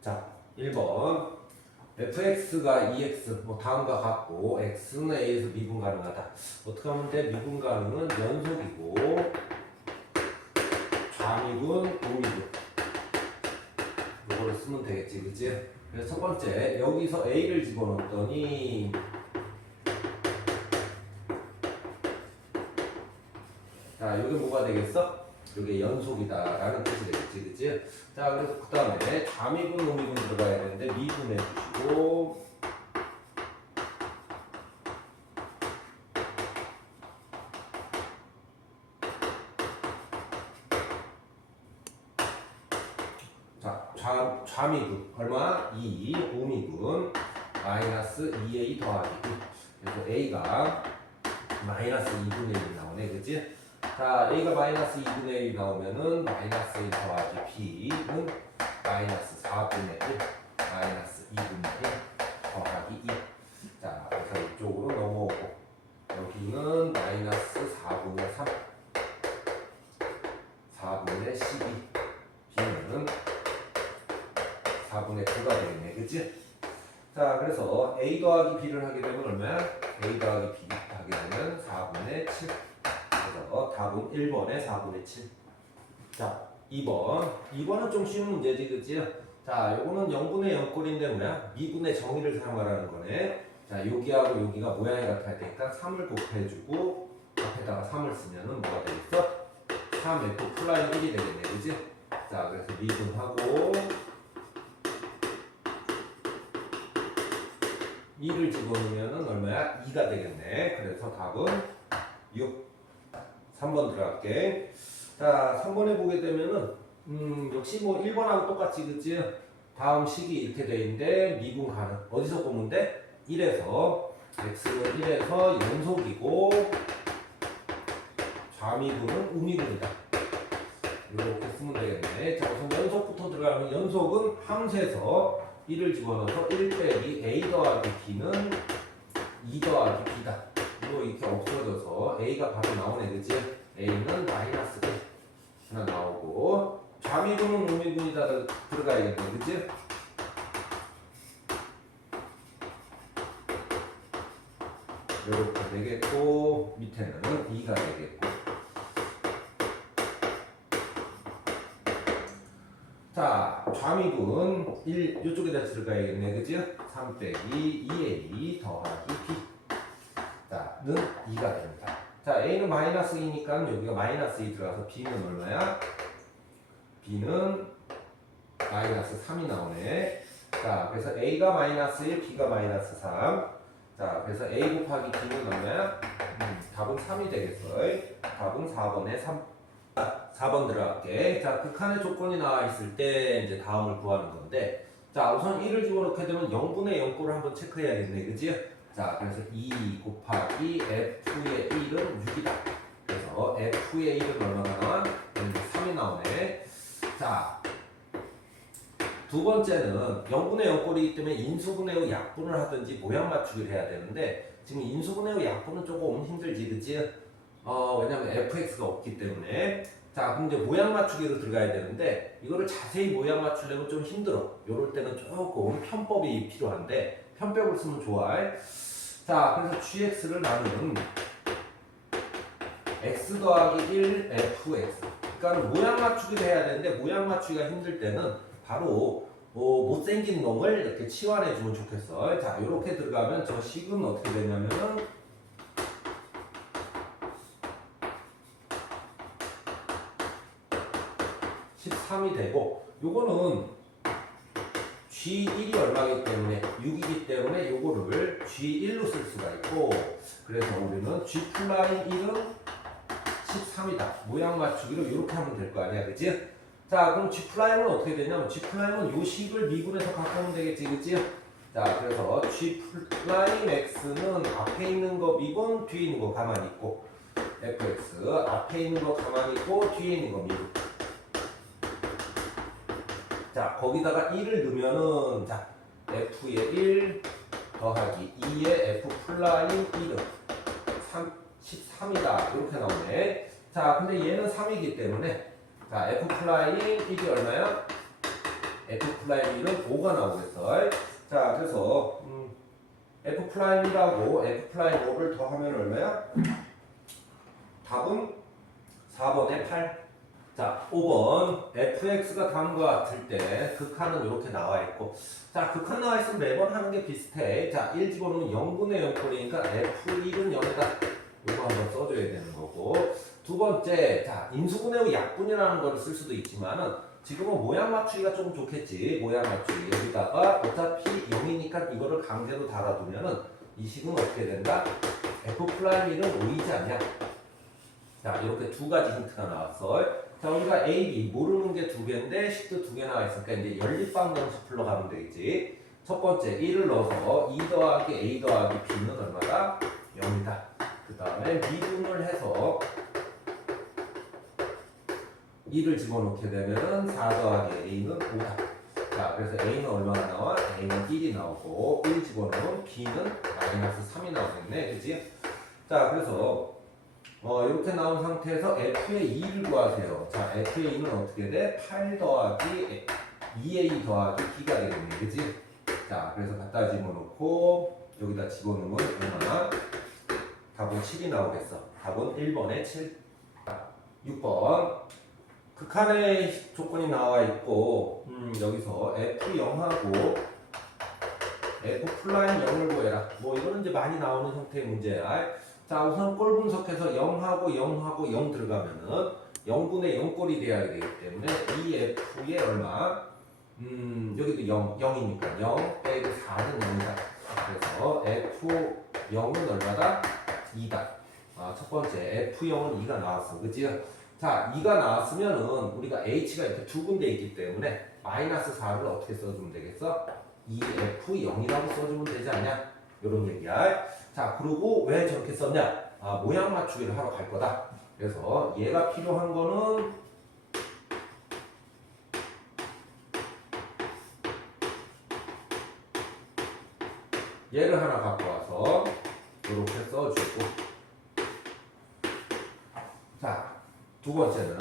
자, 1번. fx가 2x, 뭐 다음과 같고, x는 a에서 미분 가능하다. 어떻게 하면 돼? 미분 가능은 연속이고, 좌미분, 우미분. 이거를 쓰면 되겠지, 그치? 그래서 첫 번째, 여기서 a를 집어넣었더니, 자, 이게 뭐가 되겠어? 이게 연속이다라는 뜻이 되겠지, 그치? 자, 그래서 그 다음에 좌미분, 우미분 들어가야 되는데 미분해 주시고, 자, 좌미분 얼마? 2, 우미분 마이너스 2a 더하기 2. 그래서 a가 마이너스 2분의 1이 나오네, 그치? 자, a가 마이너스 2분의 1이 나오면은 마이너스 1 더하기 b는 마이너스 4분의 1 마이너스 2분의 1 더하기 2. 자, 그래서 이쪽으로 넘어오고 여기는 마이너스 4분의 3 4분의 12 b는 4분의 9가 되겠네, 그치? 자, 그래서 a 더하기 b를 하게 되면 얼마야? a 더하기 b 하게 되면 4분의 7. 그래서 답은 1번에 4분의 7. 자, 2번. 2번은 좀 쉬운 문제지, 그치? 자, 요거는 0분의 0꼴인데 뭐야? 미분의 정의를 사용하라는 거네. 자, 여기하고 여기가 모양이 같아야 되니까 3을 곱해주고 앞에다가 3을 쓰면은 뭐가 되겠어? 3f 플라이 1이 되겠네, 그치? 자, 그래서 미분하고 2를 집어넣으면 얼마야? 2가 되겠네. 그래서 답은 6. 3번 들어갈게. 자, 3번에 보게 되면은 역시 뭐 1번하고 똑같이, 그치? 다음 식이 이렇게 돼 있는데 미분 가능. 어디서 보면 돼? 1에서 x는 1에서 연속이고 좌미분은 우미분이다. 이렇게 쓰면 되겠네. 자, 우선 연속부터 들어가면 연속은 함수에서 1을 집어넣어서 1 빼기 a 더하기 b는 2 더하기 b다. 이거 이렇게 없어져서 a가 바로 나오네, 그치? a는 마이너스 1 하나 나오고 좌미분은 우미분이 다 들어가야겠네, 그치? 이렇게 되겠고 밑에는 2가 되겠고. 자, 좌미분 1 이쪽에다 들어가야겠네, 그치? 3 빼기 2a 더하기 b. 자, 는 2가 됩니다. 자, a는 마이너스 2니까 여기가 마이너스 2 들어가서 b는 얼마야? b는 마이너스 3이 나오네. 자, 그래서 a가 마이너스 1, b가 마이너스 3. 자, 그래서 a 곱하기 b는 얼마야? 답은 3이 되겠어. 답은 4번에 3. 4번 들어갈게. 자, 극한의 조건이 나와 있을 때 이제 다음을 구하는 건데, 자, 우선 1을 집어넣게 되면 0분의 0꼴을 한번 체크해야겠네, 그치? 자, 그래서 2 곱하기 f의 1은 6이다. 그래서 f의 1은 얼마가 나와? 3이 나오네. 자, 두 번째는 0분의 0꼴이기 때문에 인수분해 후 약분을 하든지 모양 맞추기를 해야 되는데, 지금 인수분해 후 약분은 조금 힘들지, 그치? 왜냐면 fx가 없기 때문에. 자, 그럼 이제 모양 맞추기로 들어가야 되는데 이거를 자세히 모양 맞추려면 좀 힘들어. 요럴 때는 조금 편법이 필요한데 편법을 쓰면 좋아. 자, 그래서 gx를 나는 x 더하기 1 fx. 그러니까 모양 맞추기를 해야 되는데 모양 맞추기가 힘들 때는 바로 못생긴 놈을 이렇게 치환해 주면 좋겠어. 자, 요렇게 들어가면 저 식은 어떻게 되냐면은 13이 되고, 요거는 G1이 얼마이기 때문에 6이기 때문에 요거를 G1로 쓸 수가 있고, 그래서 우리는 G 플라임 1은 13이다. 모양 맞추기로 이렇게 하면 될 거 아니야, 그치? 자, 그럼 G 플라임은 어떻게 되냐면 G 플라임은 요 식을 미분해서 갖고 오면 되겠지, 그치? 자, 그래서 G 플라임 X는 앞에 있는 거 미분, 뒤에 있는 거 가만히 있고, fx 앞에 있는 거 가만히 있고 뒤에 있는 거 미분. 자, 거기다가 1을 넣으면은, 자, f의 1 더하기 2의 f 플라임 1은 13이다. 이렇게 나오네. 자, 근데 얘는 3이기 때문에, 자, f 플라임 1이 얼마야? F'1은 5가 나오겠어. 자, 그래서 F'이라고 F'5를 더하면 얼마야? 답은 4번에 8. 자, 5번 fx가 다음과 같을 때 극한은 이렇게 나와 있고, 자, 극한 나와 있으면 매번 하는 게 비슷해. 자, 1 집어넣으면 0분의 0꼴이니까 f1은 0이다. 이거 한번 써줘야 되는 거고, 두 번째, 자, 인수분해 후 약분이라는 거를 쓸 수도 있지만은 지금은 모양 맞추기가 좀 좋겠지. 모양 맞추기. 여기다가 어차피 0이니까 이거를 강제로 달아두면은 이 식은 어떻게 된다? F'1은 5이지 않냐? 자, 이렇게 두 가지 힌트가 나왔어. 자, 우리가 A, B 모르는 게 두 개인데 식도 두 개 나와 있으니까 이제 연립방정식 풀러가면 되겠지. 첫 번째 1을 넣어서 2 더하기 A 더하기 B는 얼마다? 0이다. 그 다음에 미분을 해서 2를 집어넣게 되면은 4 더하기 A는 5다. 자, 그래서 A는 얼마나 나와? A는 1이 나오고 1 집어넣으면 B는 마이너스 3이 나오겠네. 그치? 자, 그래서 이렇게 나온 상태에서 F의 2를 구하세요. 자, F의 2는 어떻게 돼? 8 더하기 2A 더하기 B가 되겠네. 그치? 자, 그래서 갖다 집어넣고 여기다 집어넣으면 얼마나? 답은 7이 나오겠어. 답은 1번에 7. 6번 극한의 조건이 나와 있고 여기서 F0하고 F'0을 구해라. 뭐 이거는 이제 많이 나오는 형태의 문제야. 자, 우선 꼴 분석해서 0하고 0하고 0 들어가면은 0분의 0꼴이 돼야 되기 때문에 이 F의 얼마? 여기도 0이니까 0 빼기 4는 0이다. 그래서 F0은 얼마다? 2다. 첫 번째 F0은 2가 나왔어. 그치? 자, 2가 나왔으면은 우리가 H가 이렇게 두 군데 있기 때문에 마이너스 4를 어떻게 써주면 되겠어? 2F0이라고 써주면 되지 않냐? 요런 얘기야. 자, 그리고 왜 저렇게 썼냐? 모양 맞추기를 하러 갈 거다. 그래서 얘가 필요한 거는 얘를 하나 갖고 와서 이렇게 써주고, 자, 두 번째는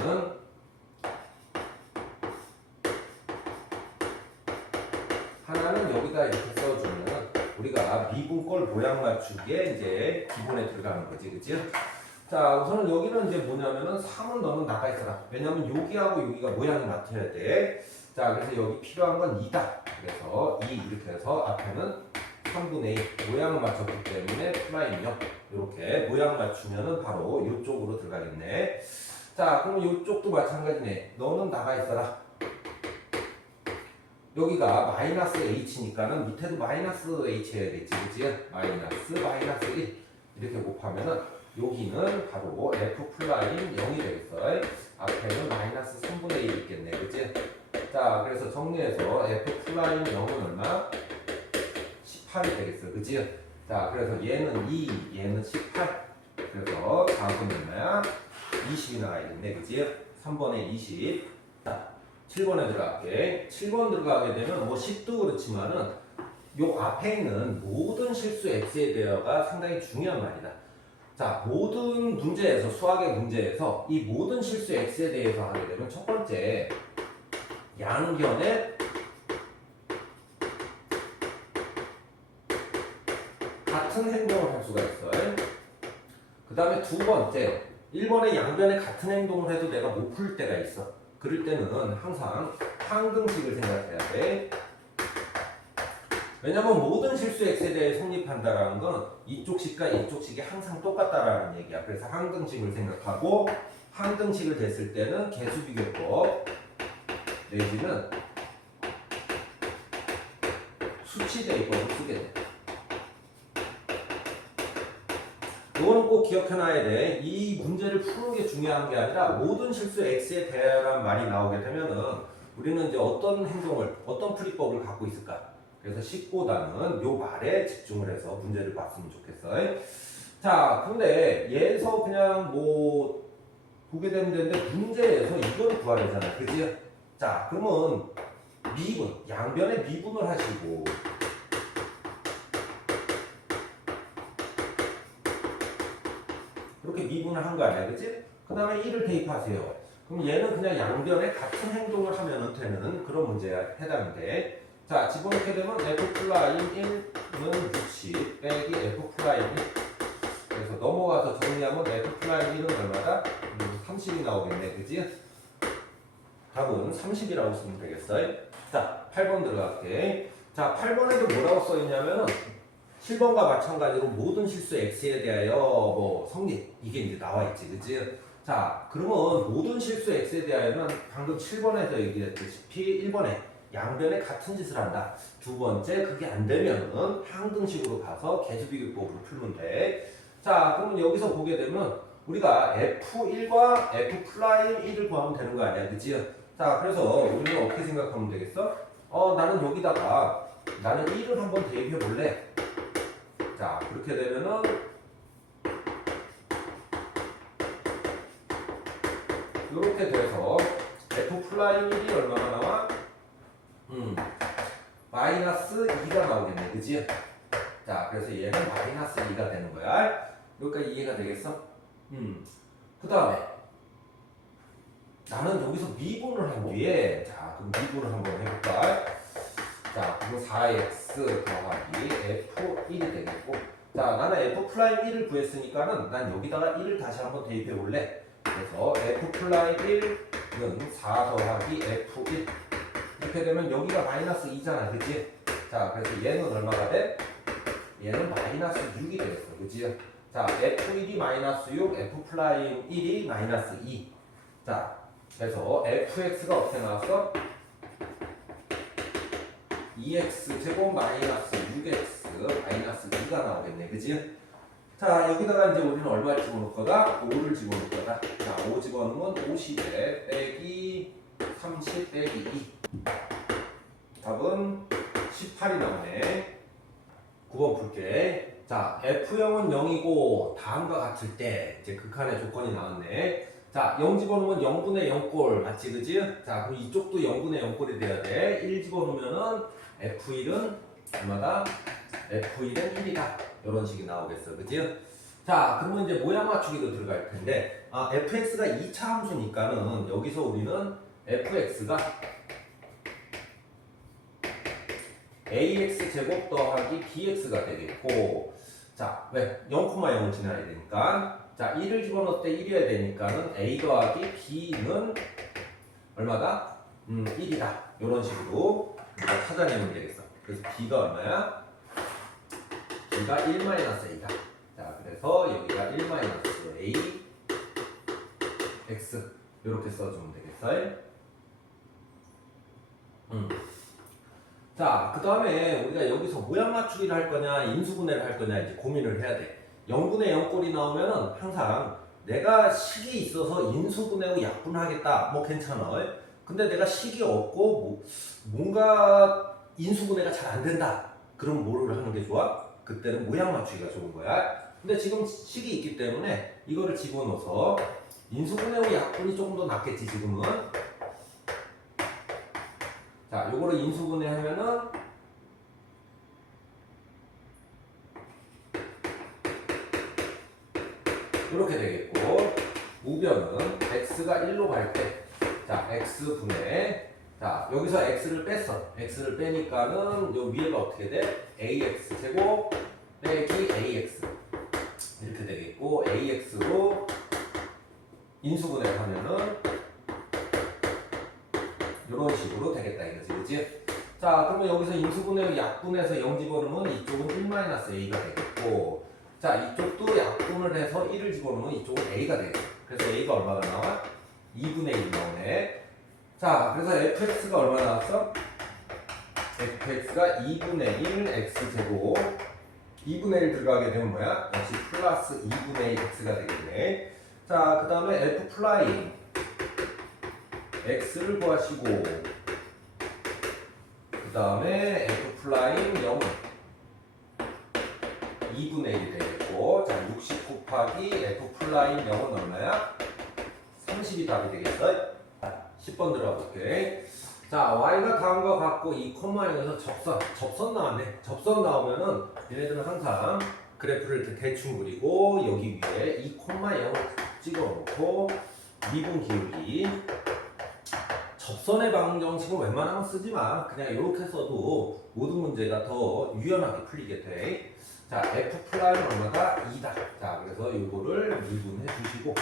하나는 여기다 이렇게 써주면 우리가 미분꼴 모양 맞추기에 이제 기본에 들어가는 거지, 그치? 자, 우선은 여기는 이제 뭐냐면은 3은 너는 나가 있어라. 왜냐면 여기하고 여기가 모양이 맞춰야 돼. 자, 그래서 여기 필요한 건 2다. 그래서 2 이렇게 해서 앞에는 3분의 2 모양을 맞췄기 때문에 플라임 0. 이렇게 모양 맞추면은 바로 이쪽으로 들어가겠네. 자, 그럼 이쪽도 마찬가지네. 너는 나가 있어라. 여기가 마이너스 h니까는 밑에도 마이너스 h 해야겠지, 그치? 마이너스 1 이렇게 곱하면은 여기는 바로 f 플라임 0이 되겠어. 앞에는 마이너스 3분의 1 있겠네, 그치? 자, 그래서 정리해서 f 플라임 0은 얼마? 18이 되겠어, 그치? 자, 그래서 얘는 2, 얘는 18. 그래서 다음은 얼마야? 20이 나가야겠네, 그치? 3번에 20. 자, 7번에 들어갈게. 7번 들어가게 되면 뭐 10도 그렇지만은 요 앞에 있는 모든 실수 x에 대해가 상당히 중요한 말이다. 자, 모든 문제에서, 수학의 문제에서 이 모든 실수 x에 대해서 하게 되면 첫 번째 양변에 같은 행동을 할 수가 있어요. 그 다음에 두 번째 1번에 양변에 같은 행동을 해도 내가 못 풀 때가 있어. 그럴 때는 항상 항등식을 생각해야 돼. 왜냐면 모든 실수 x에 대해 성립한다라는 건 이쪽 식과 이쪽 식이 항상 똑같다라는 얘기야. 그래서 항등식을 생각하고, 항등식을 됐을 때는 개수비교법 내지는 수치대입법을 쓰게 돼. 이거는 꼭 기억해놔야 돼. 이 문제를 푸는 게 중요한 게 아니라 모든 실수 x에 대한 말이 나오게 되면은 우리는 이제 어떤 행동을, 어떤 풀이법을 갖고 있을까? 그래서 식보다는 요 말에 집중을 해서 문제를 봤으면 좋겠어. 자, 근데 얘에서 그냥 뭐 보게 되면 되는데 문제에서 이걸 구하야 되잖아, 그지? 자, 그러면 미분, 양변의 미분을 하시고 이렇게 미분을 한 거 아니야, 그치? 그 다음에 1을 대입하세요. 그럼 얘는 그냥 양변에 같은 행동을 하면 되는 그런 문제에 해당이 돼. 자, 집어넣게 되면 f 플라임 1은 60 빼기 f 플라임 1. 그래서 넘어가서 정리하면 f 플라임 1은 얼마다? 30이 나오겠네, 그지? 답은 30이라고 쓰면 되겠어요. 자, 8번 들어갈게. 자, 8번에도 뭐라고 써있냐면은 7번과 마찬가지로 모든 실수 x에 대하여 뭐 성립 이게 이제 나와있지, 그치? 자, 그러면 모든 실수 x에 대하여는 방금 7번에서 얘기했다시피 1번에 양변에 같은 짓을 한다. 두 번째, 그게 안 되면은 항등식으로 가서 계수비교법으로 풀면 돼. 자, 그러면 여기서 보게 되면 우리가 f1과 f'1을 구하면 되는 거 아니야, 그치? 자, 그래서 우리는 어떻게 생각하면 되겠어? 나는 여기다가 나는 1을 한번 대입해 볼래. 자, 그렇게 되면은 이렇게 돼서 f'1이 얼마가 나와? 마이너스 2가 나오겠네, 그지? 자, 그래서 얘는 마이너스 2가 되는 거야. 여기까지 이해가 되겠어? 그 다음에 나는 여기서 미분을 한 뒤에, 자, 그럼 미분을 한번 해볼까? 자, 그럼 4x 더하기 f1이 되겠고, 자, 나는 f'1을 구했으니까는 난 여기다가 1을 다시 한번 대입해 볼래. 그래서 f'1은 4 더하기 f1 이렇게 되면 여기가 마이너스 2잖아, 그치? 자, 그래서 얘는 얼마가 돼? 얘는 마이너스 6이 되겠어, 그치? 자, f1이 마이너스 6, f'1이 마이너스 2. 자, 그래서 fx가 어떻게 나왔어? 2x 제곱 마이너스 6x 마이너스 2가 나오겠네, 그치? 자, 여기다가 이제 우리는 얼마를 집어넣을 거다? 5를 집어넣을 거다. 자, 5 집어넣으면 50에 빼기 30 빼기 2. 답은 18이 나오네. 9번 풀게. 자, F형은 0이고 다음과 같을 때 이제 극한의 조건이 나왔네. 자, 0 집어넣으면 0분의 0꼴 맞지, 그지? 자, 그럼 이쪽도 0분의 0꼴이 돼야 돼. 1 집어넣으면은 F1은 얼마다? F1은 1이다. 이런 식이 나오겠어, 그지? 자, 그러면 이제 모양 맞추기도 들어갈 텐데, fx가 2차 함수니까는 여기서 우리는 fx가 ax 제곱 더하기 bx가 되겠고, 자, 왜? 0,0을 지나야 되니까, 자, 1을 집어넣을 때 1이어야 되니까는 a 더하기 b는 얼마다? 1이다. 이런 식으로 우리가 찾아내면 되겠어. 그래서 b가 얼마야? b가 1-a다. 자, 그래서 여기가 1-a x 이렇게 써주면 되겠어요. 자, 그 다음에 우리가 여기서 모양 맞추기를 할 거냐 인수분해를 할 거냐 이제 고민을 해야 돼. 0분의 0꼴이 나오면은 항상 내가 식이 있어서 인수분해하고 약분하겠다 뭐 괜찮아. 근데 내가 식이 없고 뭔가 인수분해가 잘 안 된다. 그럼 뭐를 하는 게 좋아? 그때는 모양 맞추기가 좋은 거야. 근데 지금 식이 있기 때문에 이거를 집어넣어서 인수분해하고 약분이 조금 더 낫겠지 지금은. 자, 요거를 인수분해 하면은 이렇게 되겠고, 우변은 x가 1로 갈 때, 자, x분의, 자, 여기서 x를 뺐어. x를 빼니까는 요 위에가 어떻게 돼? ax 제곱 빼기 ax 이렇게 되겠고, ax로 인수분해 하면은 이런 식으로 되겠다 이거지, 그치? 자, 그러면 여기서 인수분해 약분해서 0 집어넣으면 이쪽은 1-a가 되겠고, 자, 이쪽도 약분을 해서 1을 집어넣으면 이쪽은 a가 되겠어. 그래서 a가 얼마가 나와? 2분의 1 나오네. 자, 그래서 fx가 얼마 나왔어? fx가 2분의 1 x제곱 2분의 1 들어가게 되면 뭐야? 역시 플러스 2분의 1 x가 되겠네. 자, 그 다음에 f 플라임 x를 구하시고, 그 다음에 f 플라임 0은 2분의 1이 되겠고, 자, 60 곱하기 f 플라임 0은 얼마야? 30이 답이 되겠어? 10번 들어가 볼게. 자, y가 다음과 같고 이 콤마형에서 접선 나왔네. 접선 나오면은 얘네들은 항상 그래프를 이렇게 대충 그리고 여기 위에 이 콤마 0을 찍어 놓고 미분 기울기. 접선의 방정식은 웬만하면 쓰지 마. 그냥 이렇게 써도 모든 문제가 더 유연하게 풀리게 돼. 자, f 프라임 얼마다? 2다. 자, 그래서 이거를 미분해 주시고.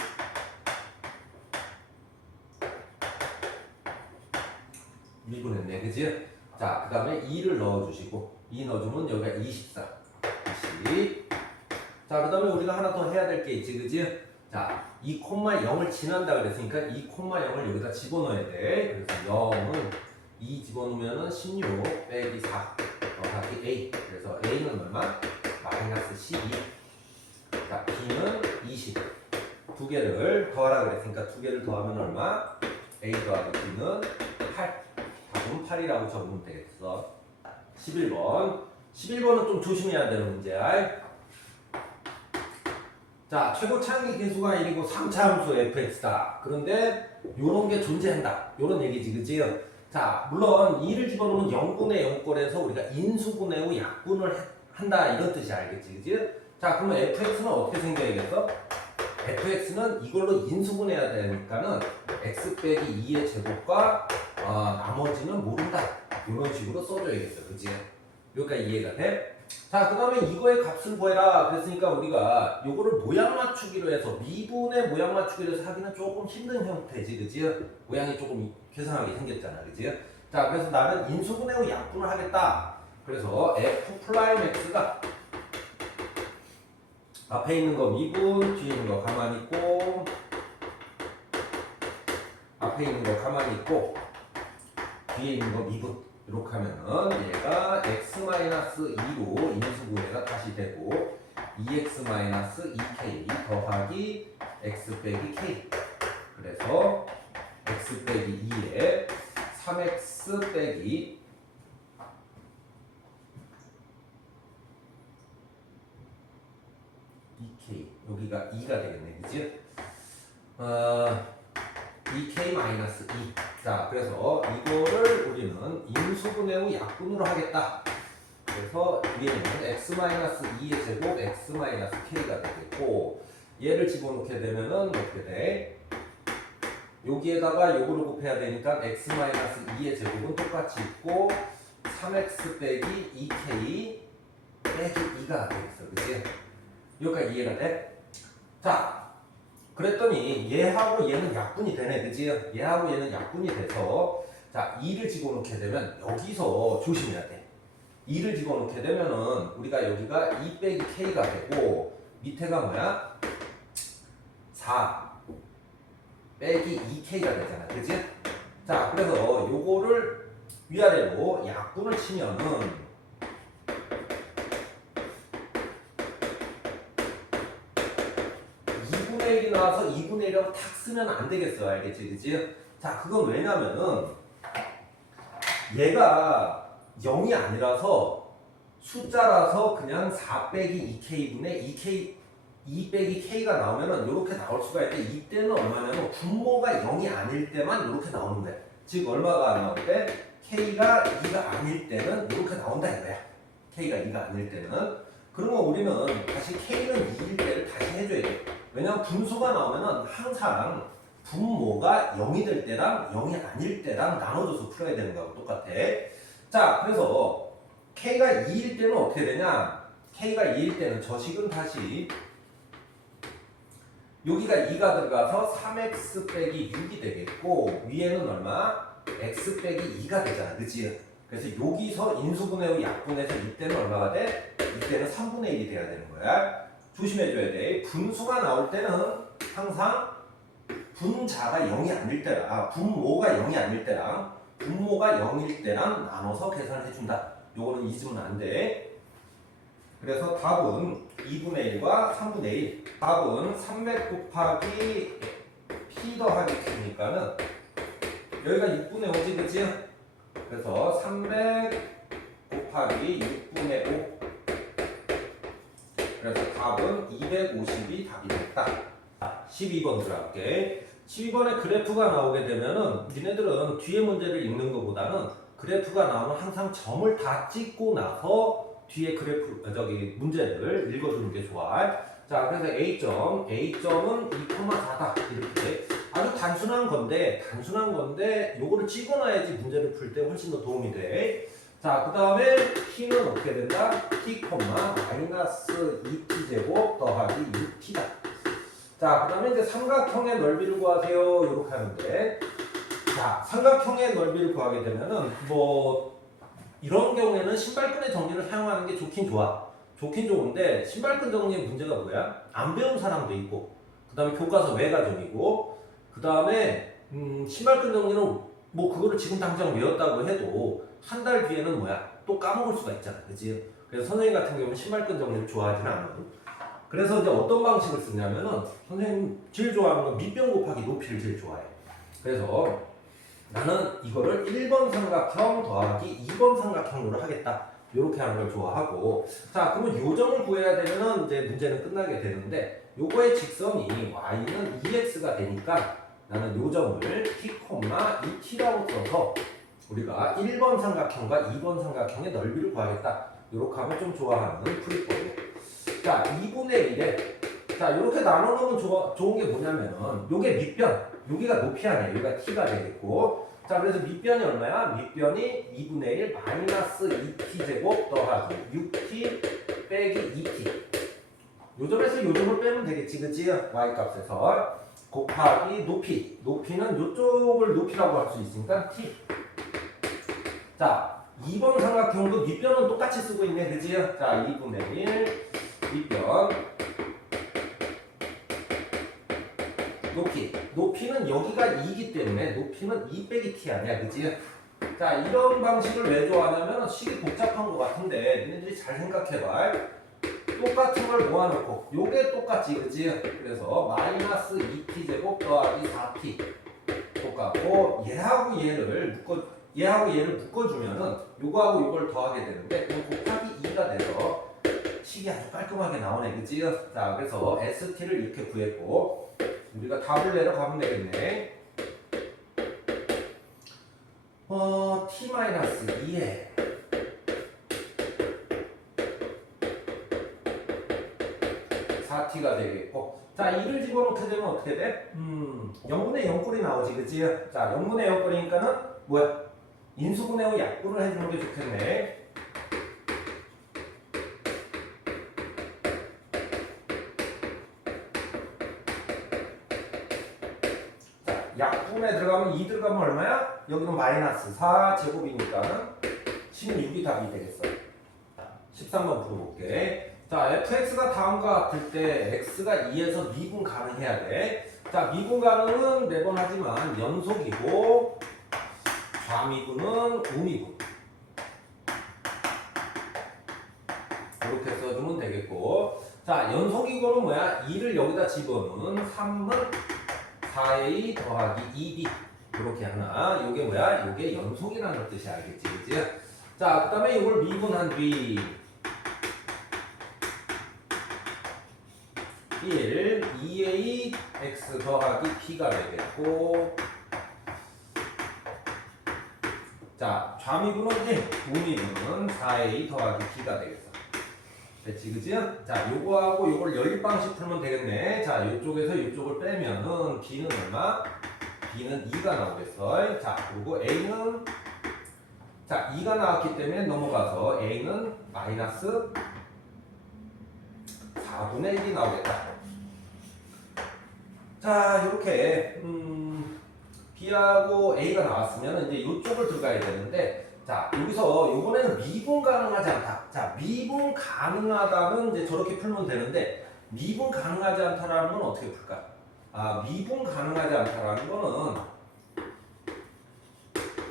미분했네, 그지? 자, 그 다음에 2를 넣어주시고. 2 넣어주면 여기가 24. 20. 자, 그 다음에 우리가 하나 더 해야 될 게 있지, 그지? 자, 2,0을 지난다 그랬으니까 2,0을 여기다 집어넣어야 돼. 그래서 0은 2 집어넣으면 16 빼기 4 더하기 a. 그래서 a는 얼마? 마이너스 12. 자, b는 20. 두 개를 더하라 그랬으니까 두 개를 더하면 얼마? a 더하기 b는 8. 답은 8이라고 적으면 되겠어. 11번. 11번은 좀 조심해야 되는 문제야. 자, 최고 차항의 계수가 1이고 3차 함수 fx다. 그런데 요런 게 존재한다. 요런 얘기지, 그지? 자, 물론 2를 집어넣으면 0분의 0꼴에서 우리가 인수분해 후 약분을 한다. 이런 뜻이 알겠지, 그지? 자, 그러면 fx는 어떻게 생겨야겠어? fx는 이걸로 인수분해야 되니까는 x 빼기 2의 제곱과 나머지는 모른다. 이런 식으로 써줘야겠어, 그지? 여기까지 이해가 돼? 자, 그 다음에 이거의 값을 구해라. 그랬으니까 우리가 요거를 모양 맞추기로 해서 미분의 모양 맞추기로 해서 하기는 조금 힘든 형태지, 그지? 모양이 조금 괴상하게 생겼잖아, 그지? 자, 그래서 나는 인수분해 후 약분을 하겠다. 그래서 f 프라임 x가 앞에 있는 거 미분, 뒤에 있는 거 가만히 있고, 앞에 있는 거 가만히 있고, 뒤에 있는 거 미분. 이렇게 하면은 얘가 x-2로 인수분해가 다시 되고 2x-2k 더하기 x 빼기 k. 그래서 x 빼기 2에 3x 빼기 2k. 여기가 2가 되겠네, 그치? 2k-2. 자, 그래서 이거를 우리는 인수분해 후 약분으로 하겠다. 그래서 위에는 x-2의 제곱 x-k가 되겠고, 얘를 집어넣게 되면은 어떻게 돼? 여기에다가 요거를 곱해야 되니까 x-2의 제곱은 똑같이 있고 3x 빼기 2k 빼기 2가 되겠어, 그치? 여기까지 이해가 돼? 자, 그랬더니 얘하고 얘는 약분이 되네, 그지? 얘하고 얘는 약분이 돼서 자, 2를 집어넣게 되면 여기서 조심해야 돼. 2를 집어넣게 되면은 우리가 여기가 2 빼기 k가 되고 밑에가 뭐야? 4 빼기 2k가 되잖아, 그지? 자, 그래서 요거를 위아래로 약분을 치면은 1이 나와서 2분의 1이라고 탁 쓰면 안 되겠어, 알겠지, 그지? 자, 그건 왜냐면은 얘가 0이 아니라서 숫자라서 그냥 4 빼기 2k분의 2 빼기 k가 나오면은 이렇게 나올 수가 있는데 이때는 얼마냐면 분모가 0이 아닐 때만 이렇게 나오는 거야. 즉 얼마가 나올 때? k가 2가 아닐 때는 이렇게 나온다 이거야. k가 2가 아닐 때는. 그러면 우리는 다시 k는 2일 때를 다시 해줘야 돼. 왜냐면 분수가 나오면은 항상 분모가 0이 될 때랑 0이 아닐 때랑 나눠줘서 풀어야 되는 거하고 똑같아. 자, 그래서 k가 2일 때는 어떻게 되냐? k가 2일 때는 저 식은 다시 여기가 2가 들어가서 3x 빼기 6이 되겠고 위에는 얼마? x 빼기 2가 되잖아, 그치? 그래서 여기서 인수분해 후 약분해서 이때는 얼마가 돼? 이때는 3분의 1이 돼야 되는 거야. 조심해줘야 돼. 분수가 나올 때는 항상 분자가 0이 아닐 때랑 분모가 0이 아닐 때랑 분모가 0일 때랑 나눠서 계산을 해준다. 요거는 잊으면 안 돼. 그래서 답은 2분의 1과 3분의 1. 답은 300 곱하기 p 더하기 q니까는 여기가 6분의 5지, 그치? 그래서 300 곱하기 6분의 5. 그래서 답은 250이 답이 됐다. 12번 들어갈게. 12번에 그래프가 나오게 되면은 니네들은 뒤에 문제를 읽는 것보다는 그래프가 나오면 항상 점을 다 찍고 나서 뒤에 문제를 읽어주는 게 좋아. 자, 그래서 A점은 2,4다. 이렇게 아주 단순한 건데 요거를 찍어놔야지 문제를 풀 때 훨씬 더 도움이 돼. 자, 그 다음에 t는 어떻게 된다? t, 마이너스 2t 제곱 더하기 6t다. 자, 그 다음에 이제 삼각형의 넓이를 구하세요. 이렇게 하는데, 자, 삼각형의 넓이를 구하게 되면은 뭐 이런 경우에는 신발끈의 정리를 사용하는 게 좋긴 좋아. 좋긴 좋은데 신발끈 정리의 문제가 뭐야? 안 배운 사람도 있고, 그 다음에 교과서 외과정이고, 그 다음에 신발끈 정리는 뭐 그거를 지금 당장 외웠다고 해도 한 달 뒤에는 뭐야? 또 까먹을 수가 있잖아, 그치? 그래서 선생님 같은 경우는 신발끈 정리를 좋아하지는 않거든. 그래서 이제 어떤 방식을 쓰냐면은 선생님 제일 좋아하는 건 밑변 곱하기 높이를 제일 좋아해. 그래서 나는 이거를 1번 삼각형 더하기 2번 삼각형으로 하겠다. 이렇게 하는 걸 좋아하고, 자, 그러면 요점을 구해야 되면은 이제 문제는 끝나게 되는데, 요거의 직선이 y는 2x가 되니까 나는 요점을 t, 2t라고 써서 우리가 1번 삼각형과 2번 삼각형의 넓이를 구하겠다. 이렇게 하면 좀 좋아하는 풀이법이에요. 자, 2분의 1에 자, 이렇게 나눠놓으면 좋은 게 뭐냐면은 요게 밑변, 여기가 높이 아니에요. 여기가 t가 되겠고, 자, 그래서 밑변이 얼마야? 밑변이 2분의 1 마이너스 2t 제곱 더하기 6t 빼기 2t. 요점에서 요점을 빼면 되겠지, 그치? y 값에서 곱하기 높이. 높이는 요쪽을 높이라고 할 수 있으니까 t. 자, 2번 삼각형도 밑변은 똑같이 쓰고 있네, 그치? 자, 2분의 1 밑변 높이. 높이는 여기가 2이기 때문에 높이는 2 빼기 t 아니야, 그치? 자, 이런 방식을 왜 좋아하냐면 식이 복잡한 것 같은데 너희들이 잘 생각해봐. 똑같은 걸 모아놓고 요게 똑같지, 그치? 그래서 마이너스 2t 제곱 더하기 4t 똑같고, 얘하고 얘를 묶어주면은 요거하고 요걸 더하게 되는데 그럼 곱하기 2가 돼서 식이 아주 깔끔하게 나오네, 그치? 자, 그래서 st를 이렇게 구했고, 우리가 답을 내려가면 되겠네. t-2에 4t가 되겠고, 자, 2를 집어넣게 되면 어떻게 돼? 0분의 0꼴이 나오지, 그치? 자, 0분의 0꼴이니까는 뭐야? 인수분해 후 약분을 해주는 게 좋겠네. 자, 약분에 들어가면 2 들어가면 얼마야? 여기는 마이너스 4 제곱이니까 16이 답이 되겠어. 13번 풀어볼게. 자, fx가 다음과 같을 때 x가 2에서 미분 가능해야 돼. 자, 미분 가능은 매번 하지만 연속이고 좌미분은 우미분. 이렇게 써주면 되겠고, 자, 연속이고는 뭐야? 2를 여기다 집어넣으면 3은 4a 더하기 2b. 이렇게 하나. 요게 뭐야? 요게 연속이라는 뜻이 알겠지, 그치? 자, 그 다음에 이걸 미분한 뒤 1, 2a x 더하기 p가 되겠고, 자, 좌미분은 1, 우미분은 4a 더하기 p가 되겠어. 됐지, 그치? 자, 요거하고 요걸 연립방식 풀면 되겠네. 자, 요쪽에서 요쪽을 빼면은 b는 얼마? b는 2가 나오겠어. 자, 그리고 a는 자, 2가 나왔기 때문에 넘어가서 a는 마이너스 4분의 1이 나오겠다. 자, 이렇게 b하고 a가 나왔으면 이제 이쪽을 들어가야 되는데, 자, 여기서 이번에는 미분 가능하지 않다. 자, 미분 가능하다는 이제 저렇게 풀면 되는데, 미분 가능하지 않다라는 건 어떻게 풀까? 아, 미분 가능하지 않다라는 거는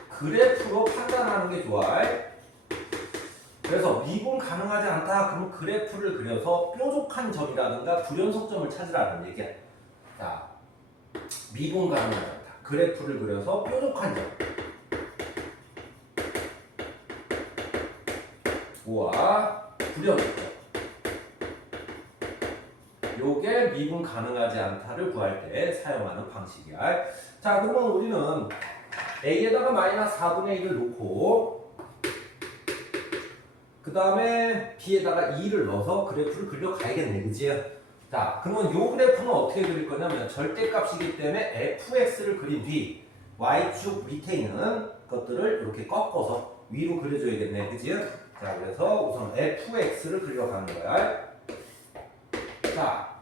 그래프로 판단하는 게 좋아. 그래서 미분 가능하지 않다 그러면 그래프를 그려서 뾰족한 점이라든가 불연속점을 찾으라는 얘기야. 자, 미분 가능하지 않다. 그래프를 그려서 뾰족한 점. 우와, 불연속점. 요게 미분 가능하지 않다를 구할 때 사용하는 방식이야. 자, 그러면 우리는 a에다가 마이너스 4분의 1을 놓고, 그 다음에 b에다가 2를 넣어서 그래프를 그려가야겠네, 그치? 자, 자, 그러면 요 그래프는 어떻게 그릴 거냐면 절대값이기 때문에 fx를 그린 뒤 y축 밑에 있는 것들을 이렇게 꺾어서 위로 그려줘야겠네, 그지? 자, 그래서 우선 fx를 그려가는 거야. 자,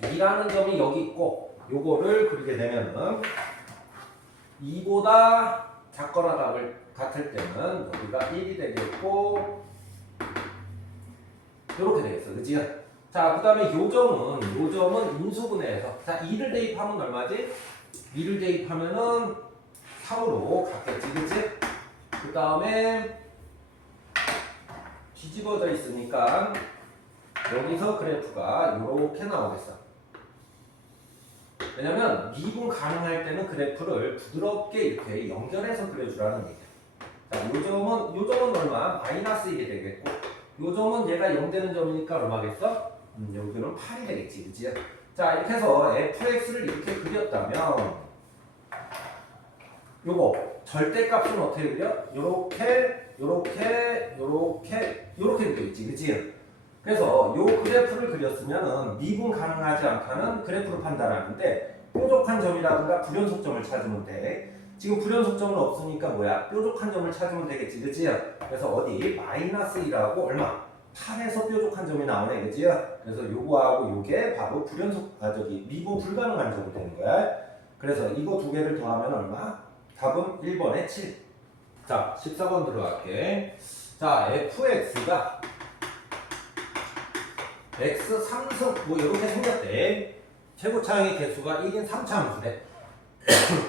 2라는 점이 여기 있고 요거를 그리게 되면은 2보다 작거나 같을 때는 여기가 1이 되겠고 이렇게 되겠어, 그지? 자, 그 다음에 요점은 인수분해에서 자 2를 대입하면 얼마지? 2를 대입하면은 3으로 갔겠지, 그지? 그 다음에 뒤집어져 있으니까 여기서 그래프가 이렇게 나오겠어. 왜냐면 미분 가능할 때는 그래프를 부드럽게 이렇게 연결해서 그려주라는 얘기야. 자, 요점은 얼마? 마이너스 1이 되겠고 요점은 얘가 0 되는 점이니까 얼마겠어? 여기는 8이 되겠지, 그치? 자, 이렇게 해서 fx를 이렇게 그렸다면 요거 절대값은 어떻게 그려? 요렇게 그려있지, 그치? 그래서 요 그래프를 그렸으면은 미분 가능하지 않다는 그래프를 판단하는데 뾰족한 점이라든가 불연속점을 찾으면 돼. 지금 불연속점은 없으니까 뭐야? 뾰족한 점을 찾으면 되겠지, 그치? 그래서 어디? 마이너스 2라고 얼마? 8에서 뾰족한 점이 나오네, 그치? 그래서 요거하고 요게 바로 미분 불가능한 점이 되는 거야. 그래서 이거 두 개를 더하면 얼마? 답은 1번에 7. 자, 14번 들어갈게. 자, fx가 x 3승 뭐 이렇게 생겼대. 최고차항의 개수가 1인 3차 함수래.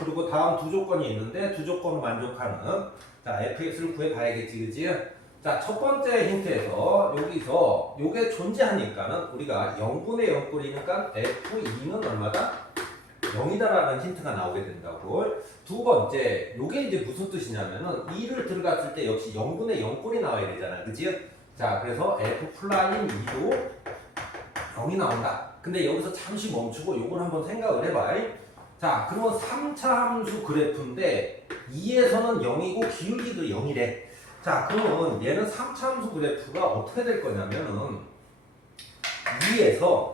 그리고 다음 두 조건이 있는데 두 조건을 만족하는 자 fx를 구해봐야겠지, 그지? 자, 첫 번째 힌트에서 여기서 요게 존재하니까는 우리가 0분의 0꼴이니까 f2는 얼마다? 0이다라는 힌트가 나오게 된다고. 두 번째, 요게 이제 무슨 뜻이냐면은 2를 들어갔을 때 역시 0분의 0꼴이 나와야 되잖아, 그지? 자, 그래서 f 플라임 2도 0이 나온다. 근데 여기서 잠시 멈추고 요걸 한번 생각을 해봐. 자, 그러면 3차 함수 그래프인데 2에서는 0이고 기울기도 0이래. 자, 그러면 얘는 3차 함수 그래프가 어떻게 될 거냐면은 2에서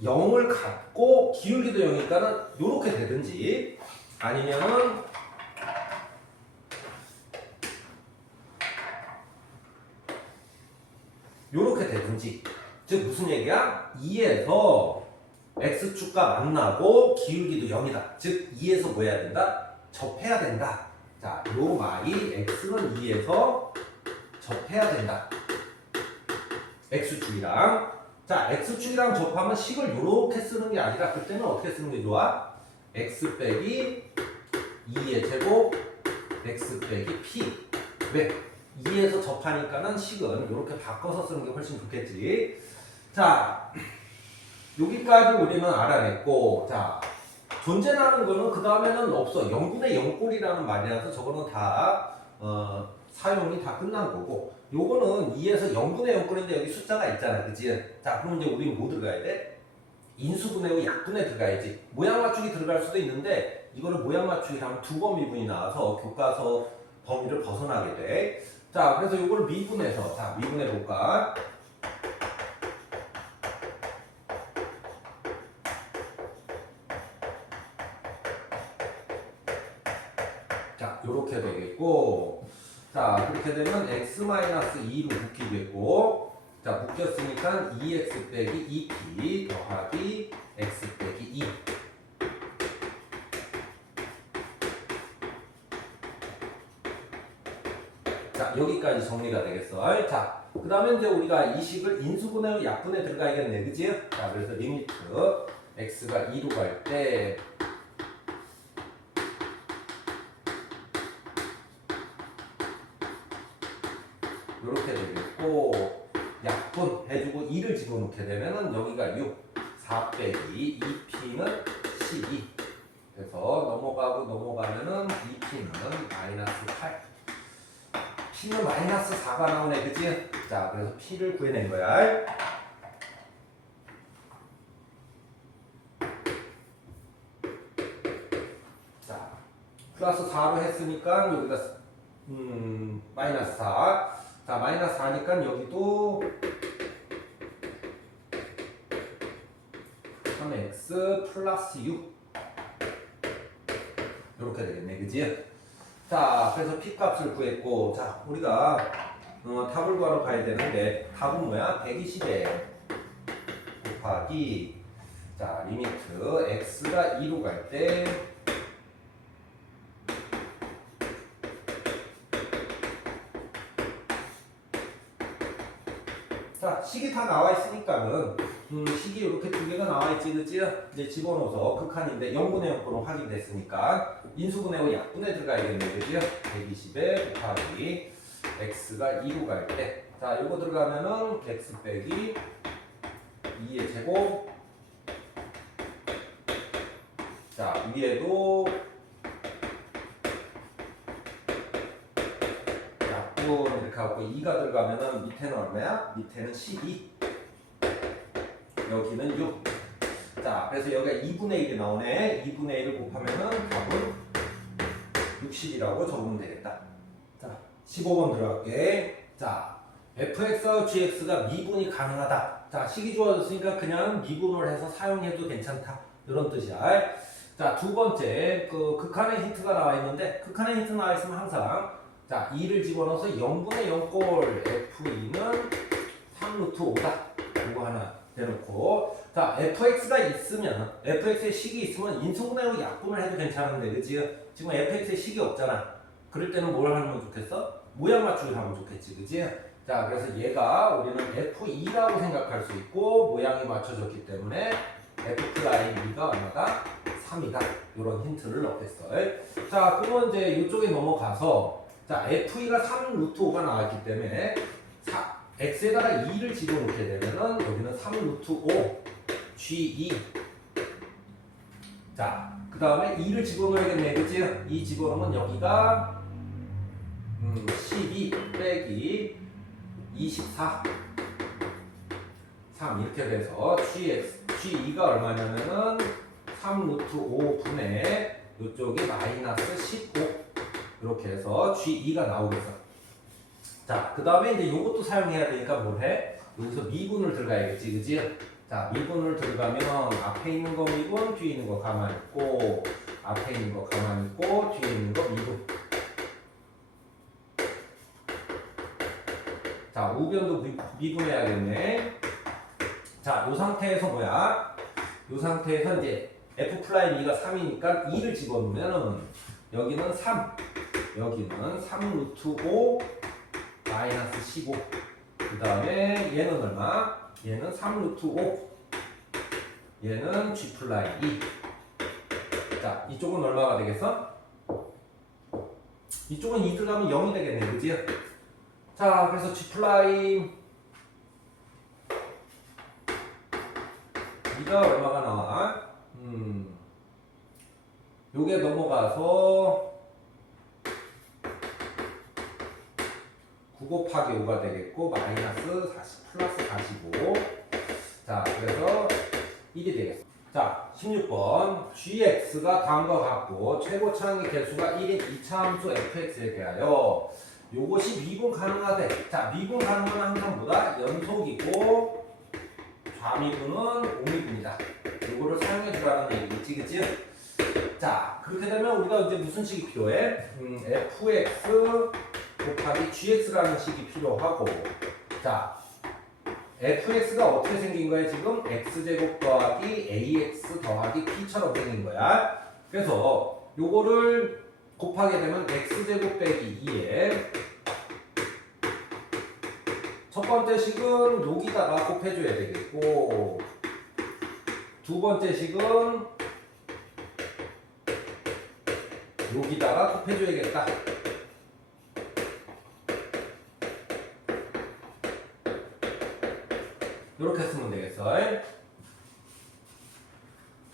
0을 갖고 기울기도 0이니까는 요렇게 되든지 아니면은 요렇게 되든지. 즉 무슨 얘기야? 2에서 x축과 만나고 기울기도 0이다. 즉 2에서 뭐 해야 된다? 접해야 된다. 자, 요 말이 x는 2에서 접해야 된다. x축이랑. 자, x축이랑 접하면 식을 요렇게 쓰는 게 아니라 그때는 어떻게 쓰는 게 좋아? x 빼기 2의 제곱 x 빼기 p. 왜? 2에서 접하니까는 식은 이렇게 바꿔서 쓰는 게 훨씬 좋겠지. 자, 여기까지 우리는 알아냈고, 자, 존재하는 거는 그 다음에는 없어. 0분의 0꼴이라는 말이라서 저거는 다 사용이 다 끝난 거고, 요거는 2에서 0분의 0꼴인데 여기 숫자가 있잖아, 그치? 자, 그럼 이제 우리는 뭐 들어가야 돼? 인수분해하고 약분해 들어가야지. 모양 맞추기 들어갈 수도 있는데 이거를 모양 맞추기 하면 두 번 미분이 나와서 교과서 범위를 벗어나게 돼. 자, 그래서 이걸 미분해서, 자, 미분해 볼까? 자, 요렇게 되겠고, 자, 그렇게 되면 x-2로 묶이겠고, 자, 묶였으니까 2x 빼기 2p 더하기 x 빼기 2. 자, 여기까지 정리가 되겠어. 자, 그 다음에 이제 우리가 이 식을 인수분해, 약분해 들어가야겠네, 그지? 자, 그래서 리미트 x가 2로 갈 때 이렇게 되겠고, 약분 해주고 2를 집어넣게 되면은 여기가 6, 4 빼기 2p는 12. 그래서 넘어가면은 2p는 마이너스 8. p는 마이너스 4가 나오네, 그치? 자, 그래서 p를 구해낸 거야. 자, 플러스 4로 했으니까 여기가 마이너스 4. 자, 마이너스 4니까 여기도 3x 플러스 6 이렇게 되겠네, 그지? 자, 그래서 p 값을 구했고, 자, 우리가 답을 구하러 가야 되는데 답은 뭐야? 120에 곱하기, 자, 리미트 x가 2로 갈 때 자, 식이 다 나와 있으니까는 식이 이렇게 두 개가 나와 있지, 그치? 이제 집어넣어서 극한인데 0분의 0으로 확인됐으니까 인수분해하고 약분해 들어가야겠네, 그치? 120에 곱하기 x가 2로 갈 때, 자, 요거 들어가면은 x 빼기 2의 제곱, 자, 위에도 이렇게 하고 2가 들어가면은 밑에는 얼마야? 밑에는 12, 여기는 6. 자, 그래서 여기가 2분의 1이 나오네. 2분의 1을 곱하면은 답은 60이라고 적으면 되겠다. 자, 15번 들어갈게. 자, fx와 gx가 미분이 가능하다. 자, 식이 주어졌으니까 그냥 미분을 해서 사용해도 괜찮다, 이런 뜻이야. 자, 두 번째, 그 극한의 힌트가 나와 있는데, 극한의 힌트 나와 있으면 항상 자, 2를 집어넣어서 0분의 0꼴 f2는 3루트 5다. 이거 하나 대놓고. 자, fx가 있으면, fx의 식이 있으면 인수분해하고 약분을 해도 괜찮은데, 그치? 지금 fx의 식이 없잖아. 그럴 때는 뭘 하면 좋겠어? 모양 맞추기를 하면 좋겠지, 그치? 자, 그래서 얘가 우리는 f2라고 생각할 수 있고, 모양이 맞춰졌기 때문에 f'2가 얼마다? 3이다. 이런 힌트를 넣겠어. 자, 그러면 이제 이쪽에 넘어가서 자, f2가 3 루트 5가 나왔기 때문에 x에다가 2를 집어넣게 되면은 여기는 3 루트 5 g2. 자, 그 다음에 2를 집어넣어야겠네, 그치? 2 집어넣으면 여기가 12 빼기 24 3 이렇게 돼서 g2가 얼마냐면은 3 루트 5분의 이쪽이 마이너스 15 이렇게 해서 G2가 나오겠어. 자, 그 다음에 이제 요것도 사용해야 되니까 뭘 해? 여기서 미분을 들어가야겠지, 그지? 자, 미분을 들어가면 앞에 있는 거 미분, 뒤에 있는 거 가만히 있고, 앞에 있는 거 가만히 있고, 뒤에 있는 거 미분. 자, 우변도 미분해야겠네. 자, 요 상태에서 뭐야? 요 상태에서 이제 f'2가 3이니까 2를 집어넣으면은 여기는 3, 여기는 3 루트 5 마이너스 15. 그 다음에 얘는 얼마? 얘는 3 루트 5. 얘는 g'2. 자, 이쪽은 얼마가 되겠어? 이쪽은 2 들어가면 0이 되겠네, 그지? 자, 그래서 g'2가 얼마가 나와? 요게 넘어가서 9 곱하기 5가 되겠고 마이너스 40 플러스 45. 자, 그래서 1이 되겠어. 자, 16번 gx가 다음과 같고 최고차항의 개수가 1인 2차 함수 fx에 대하여 요것이 미분 가능하대. 자, 미분 가능은 항상 뭐다? 연속이고 좌미분은 오미분이다. 요거를 사용해 주라는 얘기겠지, 그치? 자, 그렇게 되면 우리가 이제 무슨 식이 필요해? fx 곱하기 gx라는 식이 필요하고, 자, fx가 어떻게 생긴 거야? 지금 x제곱 더하기 ax 더하기 p처럼 생긴 거야. 그래서 요거를 곱하게 되면 x제곱 빼기 2에 첫 번째 식은 여기다가 곱해줘야 되겠고, 두 번째 식은 여기다가 곱해줘야겠다. 이렇게 쓰면 되겠어.